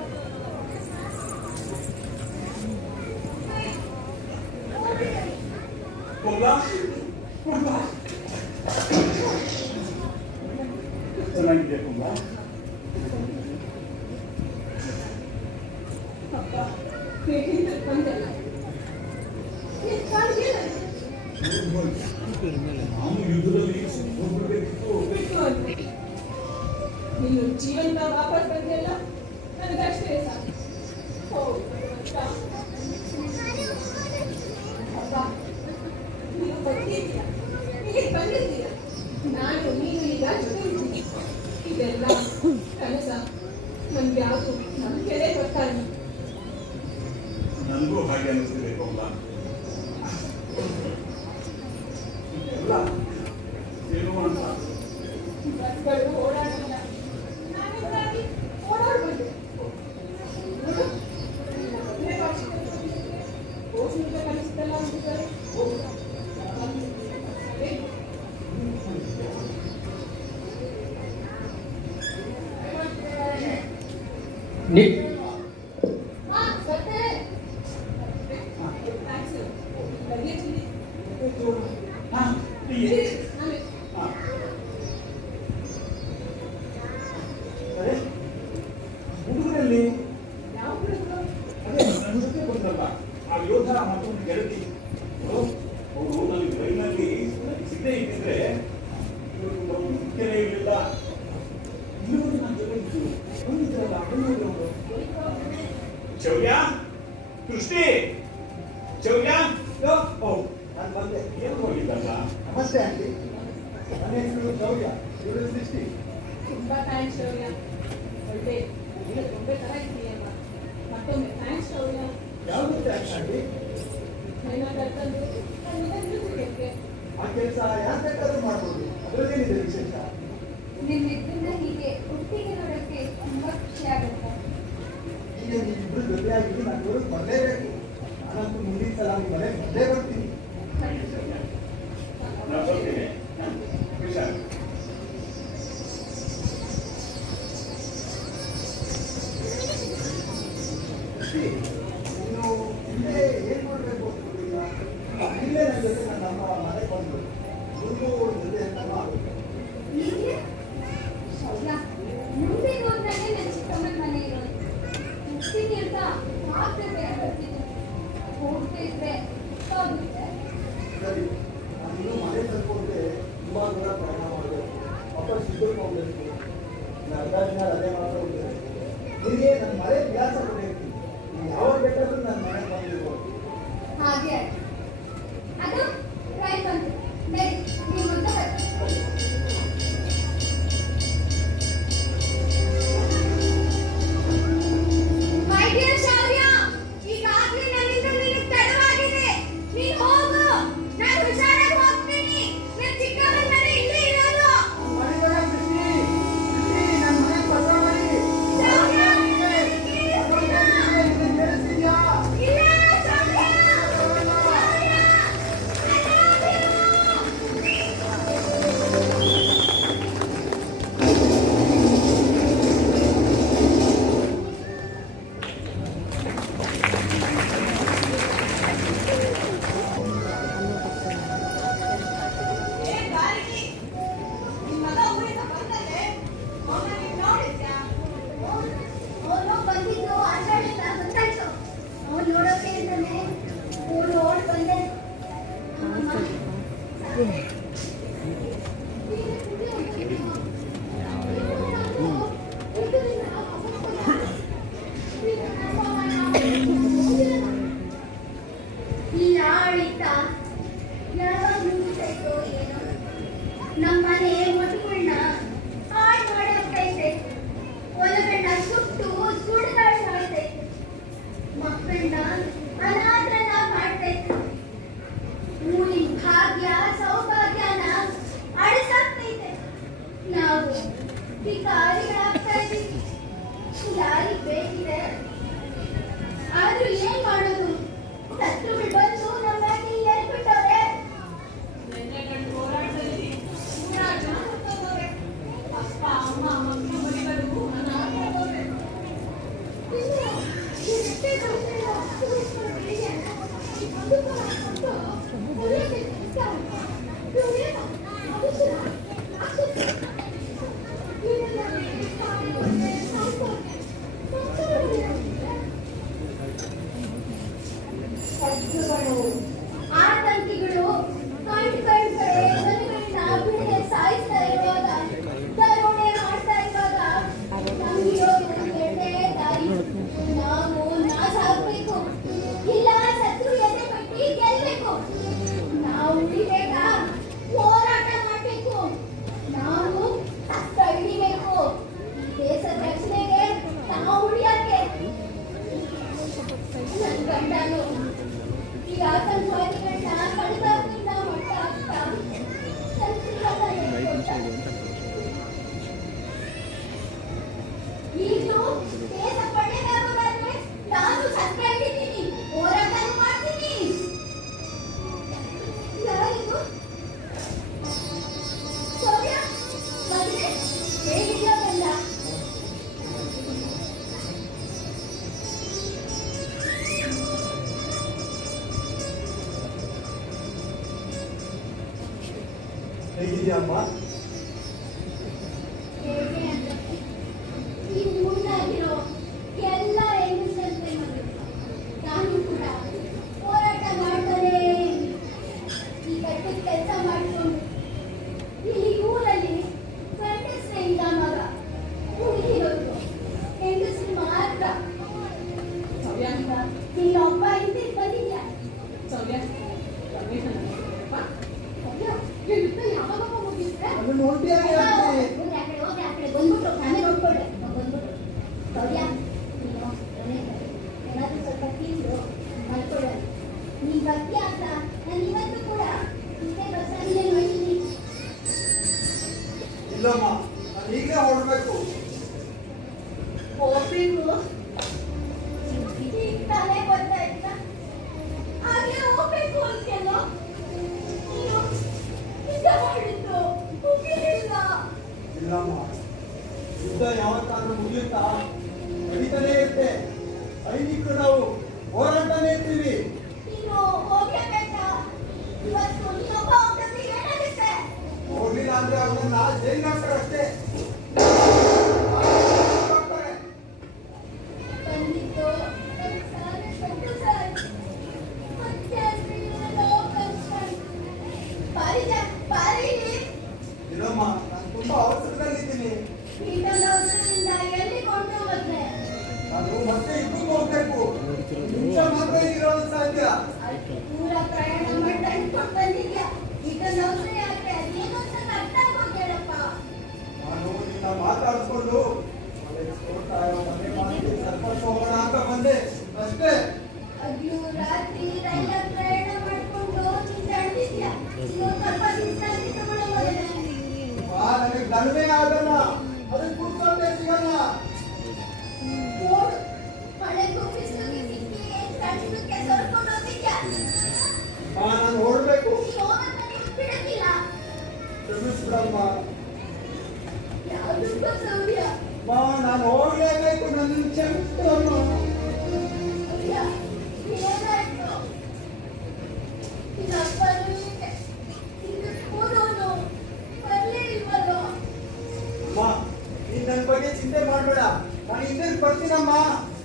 ಚೆನ್ನಾಗಿದೆ ಕುಂಬ. ನಾವು ಯುದ್ಧದಲ್ಲಿ ಹೋಗ್ಬಿಡ್ಬೇಕಿತ್ತು. ನೀನು ಜೀವಂತ ವಾಪಸ್ ಬಂದಿಲ್ಲ ನನಗಷ್ಟೇ ಸಾಕು. ಅಪ್ಪ ನೀನು ಬಂದಿದ್ದೀಯ, ಹೀಗೆ ಬಂದಿದ್ದೀಯ, ನಾನು ನೀನು ಈಗ ಜೊತೆ ಇದ್ದೀನಿ. ಇದೆಲ್ಲ ಕನಸ, ನನ್ಗೆ ಯಾವುದು ನಂಬಿಕೆನೇ ಗೊತ್ತಾಗಿಲ್ಲ. ನನಗೂ ಹಾಗೆ ಅನಿಸ್ತಿದೆ ಕಮಲ. ಬಸ್ಗಳು ಓಡಾಡಿಲ್ಲ, ನಾನೇ ಓಡಾಡ್ಬಂದೆ. ಮೊದಲನೇ ಭಾಷೆ ಓದಿನಿಂದ ಕಲಿಸ್ತಲ್ಲ ಅಂತಿದ್ದಾರೆ. ಹುಡುಗರಲ್ಲಿ ಅದೇ ನನ್ನ ಜೊತೆ ಬಂದ್ರಲ್ಲ ಆ ಯೋಧ ಮತ್ತೊಂದು ಗೆಳತಿ ಅವರು ನನಗೆ ರೈಲಿನಲ್ಲಿ ಸಿಗದೆ ಇದ್ದಿದ್ರೆ ಮುಖ್ಯನೇ ಇರಲಿಲ್ಲ. ಇನ್ನೊಂದು ನನ್ನ ಜೊತೆ ಬಂದಿದ್ರಲ್ಲ ಬಂದಿದ್ರು ಚೌರ್ಯ ಕೃಷ್ಣಿ ಚೌರ್ಯ. ನಾನು ಬಂದೆ ಏನು ಹೋಗಿದ್ದಲ್ಲ. ನಮಸ್ತೆ ಆಂಟಿ, ನನ್ನ ಹೆಸರು ಚೌರ್ಯ, ಇವರು ಸೃಷ್ಟಿ. ತುಂಬಾ ಥ್ಯಾಂಕ್ಸ್ ಶೌರ್ಯ. ಒಳ್ಳೆ ಗೊಂಬೆ ತರ ಇದ್ದೀಯಮ್ಮ. ಆ ಕೆಲಸ ಯಾರು ಬೇಕಾದ್ರೂ ಮಾಡ್ಬೋದು, ಅದರಲ್ಲೇನಿದೆ ವಿಶೇಷ? ನಿಮ್ಮಿಬ್ಬರನ್ನ ಹೀಗೆ ಒಟ್ಟಿಗೆ ನೋಡೋಕ್ಕೆ ತುಂಬಾ ಖುಷಿ ಆಗುತ್ತೆ. ಈಗ ನೀವಿಬ್ರು ಜೊತೆಯಾಗಿ ನಾನು ಊರಿಗೆ ಬರಲೇಬೇಕು. ನಾನಂತೂ ಮುಂದಿನ ಸಲ ನಿಮ್ಮ ಮನೆಗೆ ಬಂದೇ ಬರ್ತೀನಿ. ನಾನು ಬರ್ತೀನಿ. ಹುಷಾರು. ನೀನು ಇಲ್ಲೇ ಏನ್ ಮಾಡ್ಬೇಕು ಅಂತಿಲ್ಲ, ಇಲ್ಲೇ ನನ್ನ ಜೊತೆ ನನ್ನ ಅಮ್ಮ ಮನೆಗೆ ಬಂದು ಒಂದು ಜೊತೆ ಅಂತ ಮಾಡ್ಬೇಕು. ಹೀಗೆ ಶೌರ್ಯ, ಮುಂದೆ ಹೋದ್ಮೇಲೆ ನನ್ನ ಚಿಕ್ಕಮ್ಮನ ಮನೆ ಇರೋದು. ಹೋಗ್ತೀನಿ ಅಂತ ಆಗ್ತದೆ ಬರ್ತೀನಿ. ಹೋಗ್ತಾ ಇದ್ರೆ ಆಗುತ್ತೆ. ಸರಿ, ನಾನು ಇನ್ನೂ ಮನೆ ತಲುಪೋದ್ರೆ ತುಂಬಾ ದೂರ ಪ್ರಯಾಣ ಮಾಡಬೇಕು. ವಾಪಸ್ ಇಬ್ಬರು ಹೋಗ್ಬೇಕು. ನಾನು ಅರ್ಧ ದಿನ ಅದೇ ಮಾತ್ರ ಹೋಗ್ತೇನೆ. ನಿನಗೆ ನನ್ನ ಮನೆ ವಿಳಾಸ ಕೊಟ್ಟಿರ್ತೀನಿ. ನೀವು ಯಾವಾಗ ಬೇಕಾದ್ರೂ ನನ್ನ ಮನೆಗೆ ಬಂದಿರ್ಬೋದು. ಹಾಗೆ ಅದು ಟ್ರೈ ಬಂತು. ನಡಿ, ನೀವು ಮುಂದೆ ಬರ್ತೀವಿ. My dear ಶೌರ್ಯ, ಈಗಾಗಲೇ ನನ್ನಿಂದ ನಿನಗೆ ತಡವಾಗಿದೆ. ನೀನು ಹೋಗು, ನಾನು ಹುಷಾರಾಗಿ ಹೋಗ್ತೀನಿ. ನನ್ನ ಚಿಕ್ಕಮ್ಮನ ಮನೆ ಇಲ್ಲೇ ಇರೋದು. ಮನೆಗಳ ಕೃಷಿ, ನನ್ನ ಮನೆಗೆ ಬಸ ಮಾಡಿ. ಶೌರ್ಯ, ಇದನ್ನ ಕೇಳಿಸ್ತಿದ್ಯಾ? ಇಲ್ಲ ಶೌರ್ಯ, ಶೌರ್ಯ, I love you. ಅವನು ಬಂದಿದ್ದು ಆಟಾಡಿಲ್ಲ ಗೊತ್ತಾಯ್ತು. ಅವನು ನೋಡೋಕೆ ಅಂತಾನೆ ಓಡ್ ಬಂದೆ. ಈ ಆಳಿತ ಯಾವಾಗ ಮುಗಿಸೈತೋ ಏನೋ. ನಮ್ಮನೆ ಮೊಟ್ಟುಗಳನ್ನ ಹಾಳು ಮಾಡಾಕ್ತೈತೆ. ಹೊಲಗಳನ್ನ ಸುಟ್ಟು ಸುಡುಗಾಡು ಮಾಡ್ತೈತೆ. ಮಕ್ಕಳನ್ನ ಅನಾಥರನ್ನ ಮಾಡ್ತೈತೆ. ಊರಿನ ಭಾಗ್ಯ ಸೌಭಾಗ್ಯನ ಅಳಿಸಾಕ್ತೈತೆ. ನಾವು ಭಿಕಾರಿಗಳಾಗ್ತಾ ಇದೀವಿ. ಯಾರಿಗೆ ಬೇಕಿದೆ? ಆದ್ರೂ ಏನ್ ಮಾಡೋದು? ಶತ್ರುಗಳು ಬಂದು ನಮ್ಮಲ್ಲಿ ಏರ್ಬಿಟ್ಟವ್ರೆ. ಅಪ್ಪ ಅಮ್ಮ ಮಕ್ಕಳು ಮರಿಗಳು ಅನಾಥರಾಗೋರೆ. ಇನ್ನು ಎಷ್ಟೇ ಕಷ್ಟದಿಂದ ಅನುಭವಿಸ್ಕೊಂಡ್ರೆ ಈ ಬದುಕು ಹಾಕೊಂಡು ಉಳಿಯೋಕೆ ಕಷ್ಟ. ಇವ್ರೇನು ಮನುಷ್ಯರ? ರಾಕ್ಷಸರ? ಇವರೆಲ್ಲ ಸಾಯ್ತಾರೆ, ಸಾಯ್ತಾರೆ. ಶತ್ರುಗಳು, ಆತಂಕಿಗಳು ಕಂಡು ಕಡೆ ಮನೆಗಳನ್ನ ಬಿಡದೆ ಸಾಯಿಸ್ತಾ ಇರುವಾಗ, ದರೋಡೆ ಮಾಡ್ತಾ ಇರುವಾಗ ನಮ್ಗಿರೋದು ಎರಡೇ ದಾರಿ. ನಾವು ನಾಶ ಆಗ್ಬೇಕು, ಇಲ್ಲ ಶತ್ರು ಎದೆ ಕಟ್ಟಿ ಗೆಲ್ಬೇಕು. ನಾವು ಉಳಿಬೇಕಾ? ಹೋರಾಟ ಮಾಡ್ಬೇಕು. ನಾವು ಕಷ್ಟ ಹಿಡಿಬೇಕು. ದೇಶದ ರಕ್ಷಣೆಗೆ ನಾವು ಉಳಿಯಕ್ಕೆ. ನನ್ನ ಗಂಡನು ಈ ಆತಂಕವಾದಿಗಳನ್ನ ಕಡಿದಾಗಿಂದ ಮಟ್ಟ ಆಗ್ತಾ ಈಗಲೂ ದೇಶ ಪಡೆಯಲಾಗುವುದಾದ್ರೆ ನಾನು ಶಸ್ತ್ರ ಹಿಡಿತೀನಿ, ಹೋರಾಟ ಮಾಡ್ತೀನಿ. ಯಾರಿಗೂ ಶೌರ್ಯ, ಮದುವೆ ಹೇಗಿದೆಯೋ ಗಂಡ? ಹೇಗಿದ್ಯಾ ಅಮ್ಮ? ಹೇಗೆ ಅಂದ್ರೆ ಈ ಊರಿನಾಗಿರೋ ಎಲ್ಲ ಹೆಂಗಸರಂತೆ ಮಗಳು. ನಾನು ಕೂಡ ಹೋರಾಟ ಮಾಡ್ತಾನೆ ಈ ಕಟ್ಟದ ಕೆಲಸ ಮಾಡಿಕೊಂಡು ಈ ಊರಲ್ಲಿ ಗಂಡಸ್ರೇ ಇಲ್ಲ ಮಗ. ಉಳಿದಿರೋದು ಹೆಂಗಸರು ಮಾತ್ರ. ನೀನು ಒಬ್ಬ ಹಿಂದಿಗೆ ಬಂದಿದ್ಯಾ? ಯಾವಾಗ ಮುಗಿಸ್ರೆ ಅದನ್ನ ನೋಡ್ತೀಯಾಗಿ ಹೇಳ್ತೀನಿ. ಹೋಗಿ ಆ ಕಡೆ ಬಂದ್ಬಿಟ್ಟು ಆಮೇಲೆ ನೋಡ್ಕೊಳ್ಳೆ ಬಂದ್ಬಿಟ್ಟು. ಶೌರ್ಯ, ನೀನು ಏನಾದರೂ ಸ್ವಲ್ಪ ತಿಂದು ಮಲ್ಕೊಳ್ಳೋದು. ನೀನ್ ಬರ್ತೀಯ ಅಂತ ನಾನು ಇವತ್ತು ಕೂಡ ಇದೇ ಬಸ್ಸಲ್ಲೇ ನೋಡ್ತೀನಿ. ಇಲ್ಲಮ್ಮ, ನಾನು ಈಗಲೇ ಹೊರಡ್ಬೇಕು. ಹೋಗ್ಬೇಕು ಈಗ ತಾನೇ ಗೊತ್ತಾಯ್ತ, ಹಾಗೆ ಹೋಗ್ಬೇಕು ಅಂತೆಲ್ಲೋ ನೀನು ಯುದ್ಧ ಮಾಡಿದ್ದು ಮುಗಿಲಿಲ್ಲ. ಇಲ್ಲಮ್ಮ, ಯುದ್ಧ ಯಾವತ್ತಾದ್ರೂ ಮುಗಿಯುತ್ತಾ? ನಡೀತಾನೆ ಇರುತ್ತೆ. ಸೈನಿಕರು ನಾವು ಹೋರಾಡ್ತಾನೆ ಇರ್ತೀವಿ. ನೀನು ಹೋಗ್ಲೇಬೇಕಾ? ಇವತ್ತು ನೀನೊಬ್ಬ ಹೋಗ್ತಿದ್ರೆ ಏನಾಗುತ್ತೆ? ಹೋಗ್ಲಿಲ್ಲ ಅಂದ್ರೆ ಅವನನ್ನ ಜೈಲಿಗೆ ಹಾಕ್ತಾರೆ ಅಷ್ಟೇ. ಬಂದಿದ್ದು ನನ್ನ ಸಾಲ ಕೊಟ್ಟು ಸಾಲ. ಮತ್ತೆ ಅಲ್ಲಿ ಏನೋ ಕಷ್ಟ. ಬಾರಿ ಇಲ್ಲಿ. ಇಲ್ಲಮ್ಮ, ನಾನು ತುಂಬಾ ಅವಸರದಲ್ಲಿದ್ದೀನಿ. ಇದನ್ನ ಅವಸರದಿಂದ ಎಲ್ಲಿ ಕೊಂಡು ಹೋಗುತ್ತೆ? ನಾನು ಮತ್ತೆ ಇಬ್ಬರು ಹೋಗ್ಬೇಕು. ನಿಮಿಷ ಮಾತ್ರ ಇರೋದು ಸಾಧ್ಯ. ದೂರ ಪ್ರಯಾಣ ಮಾಡಿ ಅನ್ಕೊಂಡು ಬಂದಿದ್ಯಾ? ಇದನ್ನ ಅವಸರ ಯಾಕೆ? ಅದೇನು ಅಂತ ಅರ್ಥ ಆಗೋಗ್ಯಾರಪ್ಪ. ನಾನು ನಿನ್ನ ಮಾತಾಡಿಸ್ಕೊಂಡು ಮನೆ ಮಾಡಿ ಸ್ವಲ್ಪ ಹೋಗೋಣ ಅಂತ ಬಂದೆ ಅಷ್ಟೇ. ಅಯ್ಯೋ, ರಾತ್ರಿ ರೈಲ ಪ್ರಯಾಣ ಮಾಡ್ಕೊಂಡು ನಿಂತಾಡ್ತಿದ್ಯಾ? ಇನ್ನೊಂದು ಸ್ವಲ್ಪ ವಿಶ್ರಾಂತಿ ತಗೊಳ್ಳೋದೇ. ನನಗೆ ದಲ್ವೇ ಆಗಲ್ಲ, ಅದಕ್ಕೆ ಕೂತ್ಕೊಂಡೇ ಸಿಗಲ್ಲ. ನೋಡು, ಮಳೆಗೂ ಬಿಸಿಲಿಗೆ ಸಿಕ್ಕಿ ಕಣ್ಣಕ್ಕೆ ಸೊರ್ಕೊಂಡು ಹೋಗಿದ್ಯಾ? ನಾನು ಹೊರಡ್ಬೇಕು. ನೀನು ಹೋಗೋದನ್ನ ನೀವು ಬಿಡಕ್ಕಿಲ್ಲ. ಕ್ಷಮಿಸ್ಬಿಡಮ್ಮ. ಯಾವುದಕ್ಕೂ ಸೌರ್ಯ. ನಾನು ಹೋಗ್ಲೇಬೇಕು, ನನ್ನ ಕ್ಷಮಿಸ್ಬಿಡಮ್ಮ. ಅಯ್ಯ, ಏನಾಯ್ತು? ನಿನ್ನಪ್ಪನು ಹೀಗೆ ಕೂರೋನು ಬರ್ಲೇ ಇಲ್ವಲ್ಲೋ? ಅಮ್ಮ, ನೀನ್ ನನ್ನ ಬಗ್ಗೆ ಚಿಂತೆ ಮಾಡ್ಬೇಡ. ನಾನು ಹಿಂದೆ ಬರ್ತೀನಮ್ಮ.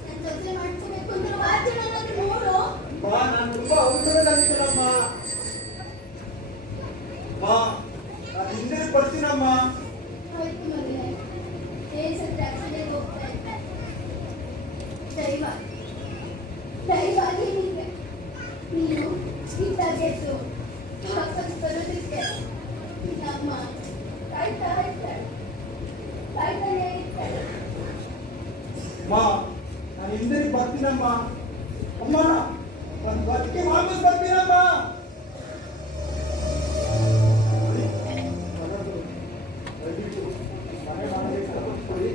ನನ್ನ ಜೊತೆ ಮಾಡ್ಕೋಬೇಕು ಅಂದ್ರೆ ವಾಚನ ನೋಡು. ನಾನು ತುಂಬಾ ಅವಸರದಲ್ಲಿದ್ದೀನಮ್ಮ. ನಾನು ಹಿಂದೆ ಬರ್ತೀನಮ್ಮ. ಆಯ್ತು ಮಗನೇ, ದೇಶದ ರಕ್ಷಣೆಗೆ ಹೋಗ್ತಾ ಇದ್ದೆ. ದಯವಾಗಿ ನಿಮಗೆ ನೀನು ಇದ್ದಾಗೆದ್ದು ವಾಪಸ್ ಬರೋದಕ್ಕೆ ನಿನ್ನಮ್ಮ ಕಾಯ್ತಾನೆ ಇರ್ತಾಳೆ. ನಾನು ಹಿಂದೆ ಬರ್ತೀನಮ್ಮ. ಅಮ್ಮ, ನಾನು ಬದುಕಿ ವಾಪಸ್ ಬರ್ತೀನಮ್ಮ. ಮನೆ ಮನೆಗೆ ಕರ್ಕೊಂಡ್ಬಿಡಿ.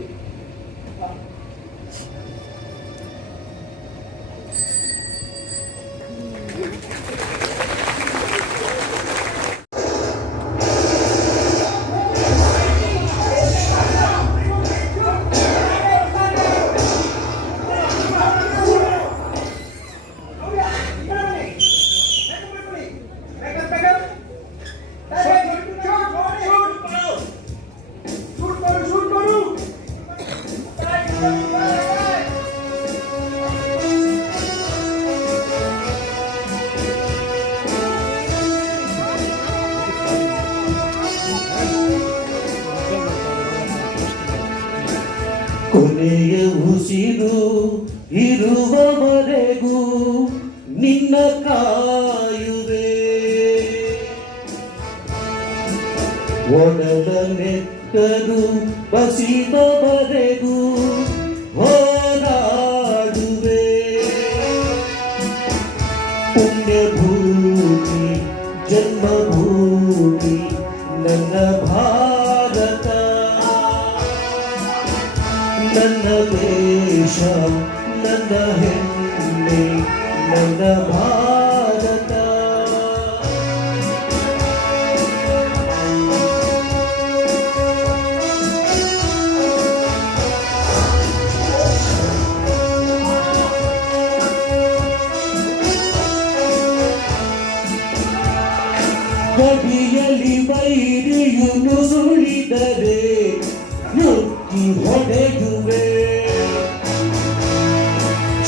ಕೊನೆಯ ಉಸಿರು ಇರುವವರೆಗೂ ನಿನ್ನ ಕಾಯುವೆ, ಒಡಲ ನೆತ್ತರು ಬಸಿದವರೆಗೂ ಹೋರಾಡುವೆ. ಪುಣ್ಯಭೂಮಿ ಜನ್ಮಭೂಮಿ ನನ್ನ ಭಾರತ, ನನ್ನ ದೇಶ ನನ್ನ ಹೆಣ್ಣೆ ನನ್ನ ಭಾರತ. ಗಡಿಯಲ್ಲಿ ವೈರಿಯು ನುಸುಳಿದರೆ ನುಗ್ಗಿ ಹೊಡೆಯುವೆ,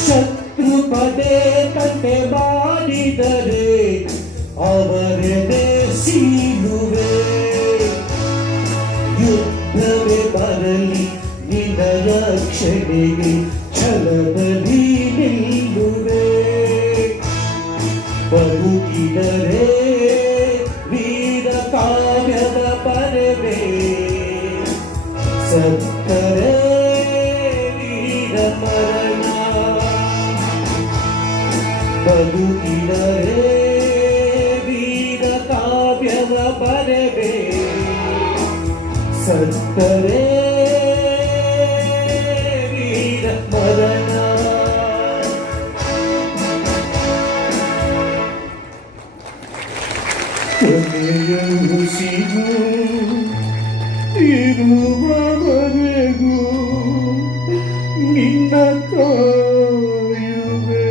ಶತ್ರು ಪಡೆ ಕಟ್ಟೆ ಮಾಡಿದರೆ ಅವರೆಡೆ ಸೀಲುವೆ. ಯುದ್ಧವೇ ಬರಲಿ ನಿನ್ನ ರಕ್ಷಣೆಗೆ ಛಲದಲ್ಲಿ ನಿಲ್ಲುವೆ. ಬದುಕಿದರೆ ವೀರ ಕಾವ್ಯದ ಪರವೇ, ಸತ್ತರೆ ವೀರ ಮರಣ. ಬದುಕಿದರೆ ವೀರ ಕಾವ್ಯವ ಬರೆವೆ ಸತ್ತರೆ ವೀರ ಮರಣ ಕೊನೆಯ ಉಸಿರು ಇರುವವರೆಗೂ ನಿನ್ನ ಕಾಯುವೆ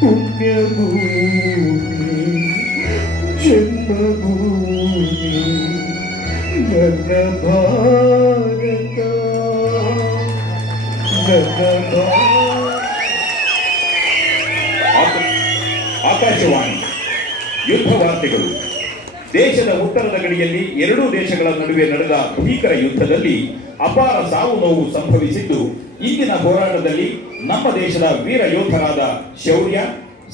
ಪುಣ್ಯಭೂಮಿ ಜನ್ಮಭೂಮಿ ನನ್ನ ಭಾರತ ನನ್ನ ಆಕಾಶವಾಣಿ ಯುದ್ಧ ವಾರ್ತೆಗಳು. ದೇಶದ ಉತ್ತರದ ಗಡಿಯಲ್ಲಿ ಎರಡೂ ದೇಶಗಳ ನಡುವೆ ನಡೆದ ಭೀಕರ ಯುದ್ಧದಲ್ಲಿ ಅಪಾರ ಸಾವು ನೋವು ಸಂಭವಿಸಿದ್ದು, ಇಂದಿನ ಹೋರಾಟದಲ್ಲಿ ನಮ್ಮ ದೇಶದ ವೀರ ಯೋಧರಾದ ಶೌರ್ಯ,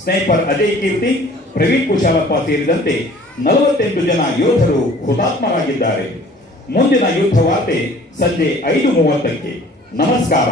ಸ್ನೈಪರ್ ಅಜಯ್ ಕೀರ್ತಿ, ಪ್ರವೀಣ್ ಕುಶಾಲಪ್ಪ ಸೇರಿದಂತೆ 48 ಜನ ಯೋಧರು ಹುತಾತ್ಮರಾಗಿದ್ದಾರೆ. ಮುಂದಿನ ಯುದ್ಧ ವಾರ್ತೆ ಸಂಜೆ 5:30ಕ್ಕೆ. ನಮಸ್ಕಾರ.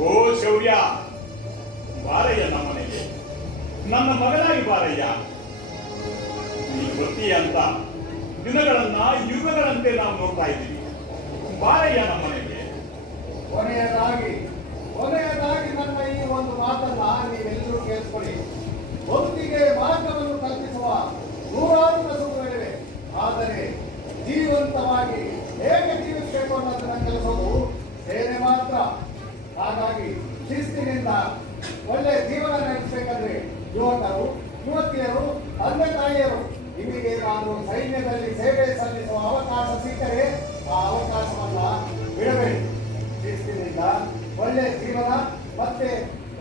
ಓ ಶೌರ್ಯ, ಬಾರಯ್ಯ ನಮ್ಮನೆಗೆ, ನನ್ನ ಮಗನಾಗಿ ಬಾರಯ್ಯ. ನೀ ಗೊತ್ತೀಯ ಅಂತ ದಿನಗಳನ್ನ ಯುಗಗಳಂತೆ ನಾವು ನೋಡ್ತಾ ಇದ್ದೀವಿ. ಬಾರಯ್ಯ ನಮ್ಮನೆಗೆ. ಕೊನೆಯದಾಗಿ ನನ್ನ ಈ ಒಂದು ಮಾತನ್ನ ನೀವೆಲ್ಲರೂ ಕೇಳಿಸ್ಕೊಳ್ಳಿ. ಬದುಕಿಗೆ ಮಾರ್ಗವನ್ನು ಕಲ್ಪಿಸುವ ನೂರಾರು ಕಸುಬುಗಳಿವೆ. ಆದರೆ ಜೀವಂತವಾಗಿ ಹೇಗೆ ಜೀವಿಸಬೇಕು ಅನ್ನೋದನ್ನ ಕೆಲಸವು ಸೇನೆ ಮಾತ್ರ. ಹಾಗಾಗಿ ಶಿಸ್ತಿನಿಂದ ಒಳ್ಳೆ ಜೀವನ ನಡೆಸಬೇಕಂದ್ರೆ ಯುವಕರು, ಯುವತಿಯರು, ತಂದೆ ತಾಯಿಯರು ನಿಮಗೆ ನಾನು ಸೈನ್ಯದಲ್ಲಿ ಸೇವೆ ಸಲ್ಲಿಸುವ ಅವಕಾಶ ಸಿಕ್ಕರೆ ಆ ಅವಕಾಶವನ್ನ ಬಿಡಬೇಡಿ. ಶಿಸ್ತಿನಿಂದ ಒಳ್ಳೆ ಜೀವನ ಮತ್ತೆ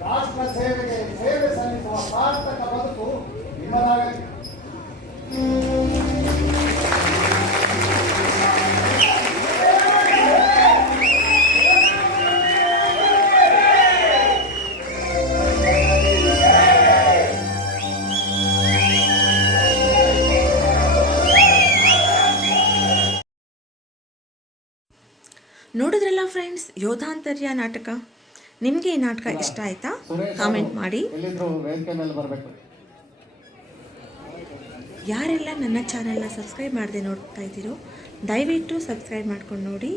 ರಾಷ್ಟ್ರ ಸೇವೆಗೆ ಸೇವೆ ಸಲ್ಲಿಸುವ ಸಾರ್ಥಕ ಬದುಕು ನಿಮ್ಮದಾಗಲಿ. ನೋಡಿದ್ರಲ್ಲ ಫ್ರೆಂಡ್ಸ್, ಯೋಧಾಂತರ್ಯ ನಾಟಕ. ನಿಮಗೆ ಈ ನಾಟಕ ಇಷ್ಟ ಆಯ್ತಾ? ಕಾಮೆಂಟ್ ಮಾಡಿ. ಯಾರೆಲ್ಲ ನನ್ನ ಚಾನೆಲ್ನ ಸಬ್ಸ್ಕ್ರೈಬ್ ಮಾಡದೆ ನೋಡ್ತಾ ಇದ್ದೀರೋ ದಯವಿಟ್ಟು ಸಬ್ಸ್ಕ್ರೈಬ್ ಮಾಡ್ಕೊಂಡು ನೋಡಿ.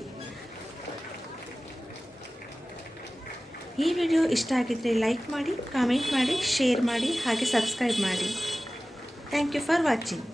ಈ ವಿಡಿಯೋ ಇಷ್ಟ ಆಗಿದ್ದರೆ ಲೈಕ್ ಮಾಡಿ, ಕಾಮೆಂಟ್ ಮಾಡಿ, ಶೇರ್ ಮಾಡಿ, ಹಾಗೆ ಸಬ್ಸ್ಕ್ರೈಬ್ ಮಾಡಿ. Thank you for watching.